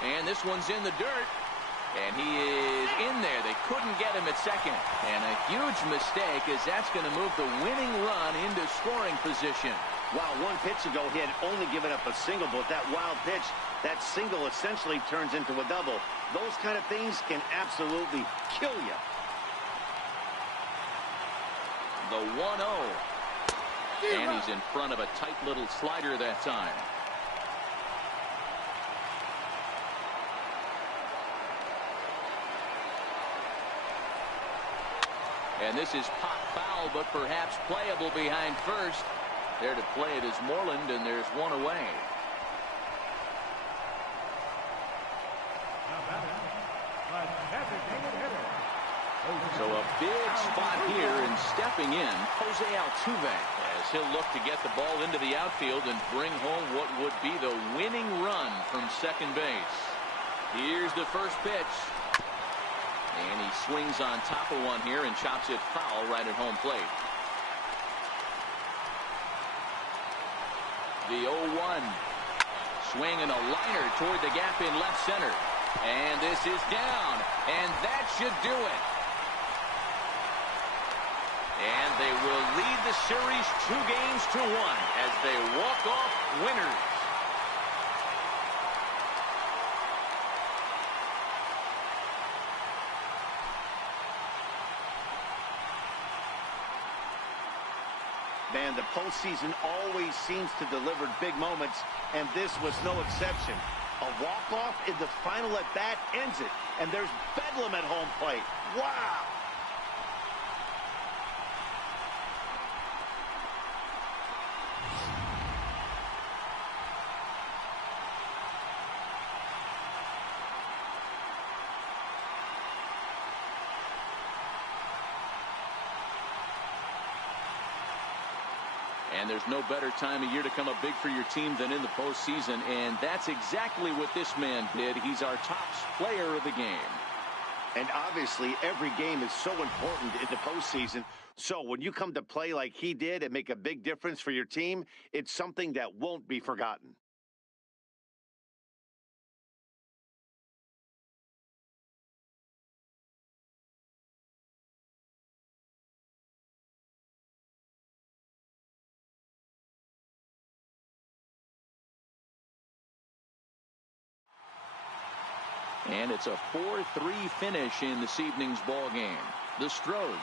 And this one's in the dirt. And he is in there. They couldn't get him at second. And a huge mistake, as that's going to move the winning run into scoring position. Wow, 1 pitch ago, he had only given up a single, but that wild pitch, that single essentially turns into a double. Those kind of things can absolutely kill you. The 1-0. And he's in front of a tight little slider that time. And this is pop foul, but perhaps playable behind first. There to play it is Moreland, and there's one away. So a big spot here, and stepping in, Jose Altuve, as he'll look to get the ball into the outfield and bring home what would be the winning run from second base. Here's the first pitch. And he swings on top of one here and chops it foul right at home plate. The 0-1. Swing and a liner toward the gap in left center. And this is down. And that should do it. And they will lead the series 2-1 as they walk off winners. Man, the postseason always seems to deliver big moments, and this was no exception. A walk-off in the final at-bat ends it, and there's bedlam at home plate. Wow! And there's no better time of year to come up big for your team than in the postseason, and that's exactly what this man did. He's our top player of the game. And obviously, every game is so important in the postseason. So when you come to play like he did and make a big difference for your team, it's something that won't be forgotten. And it's a 4-3 finish in this evening's ball game. The Astros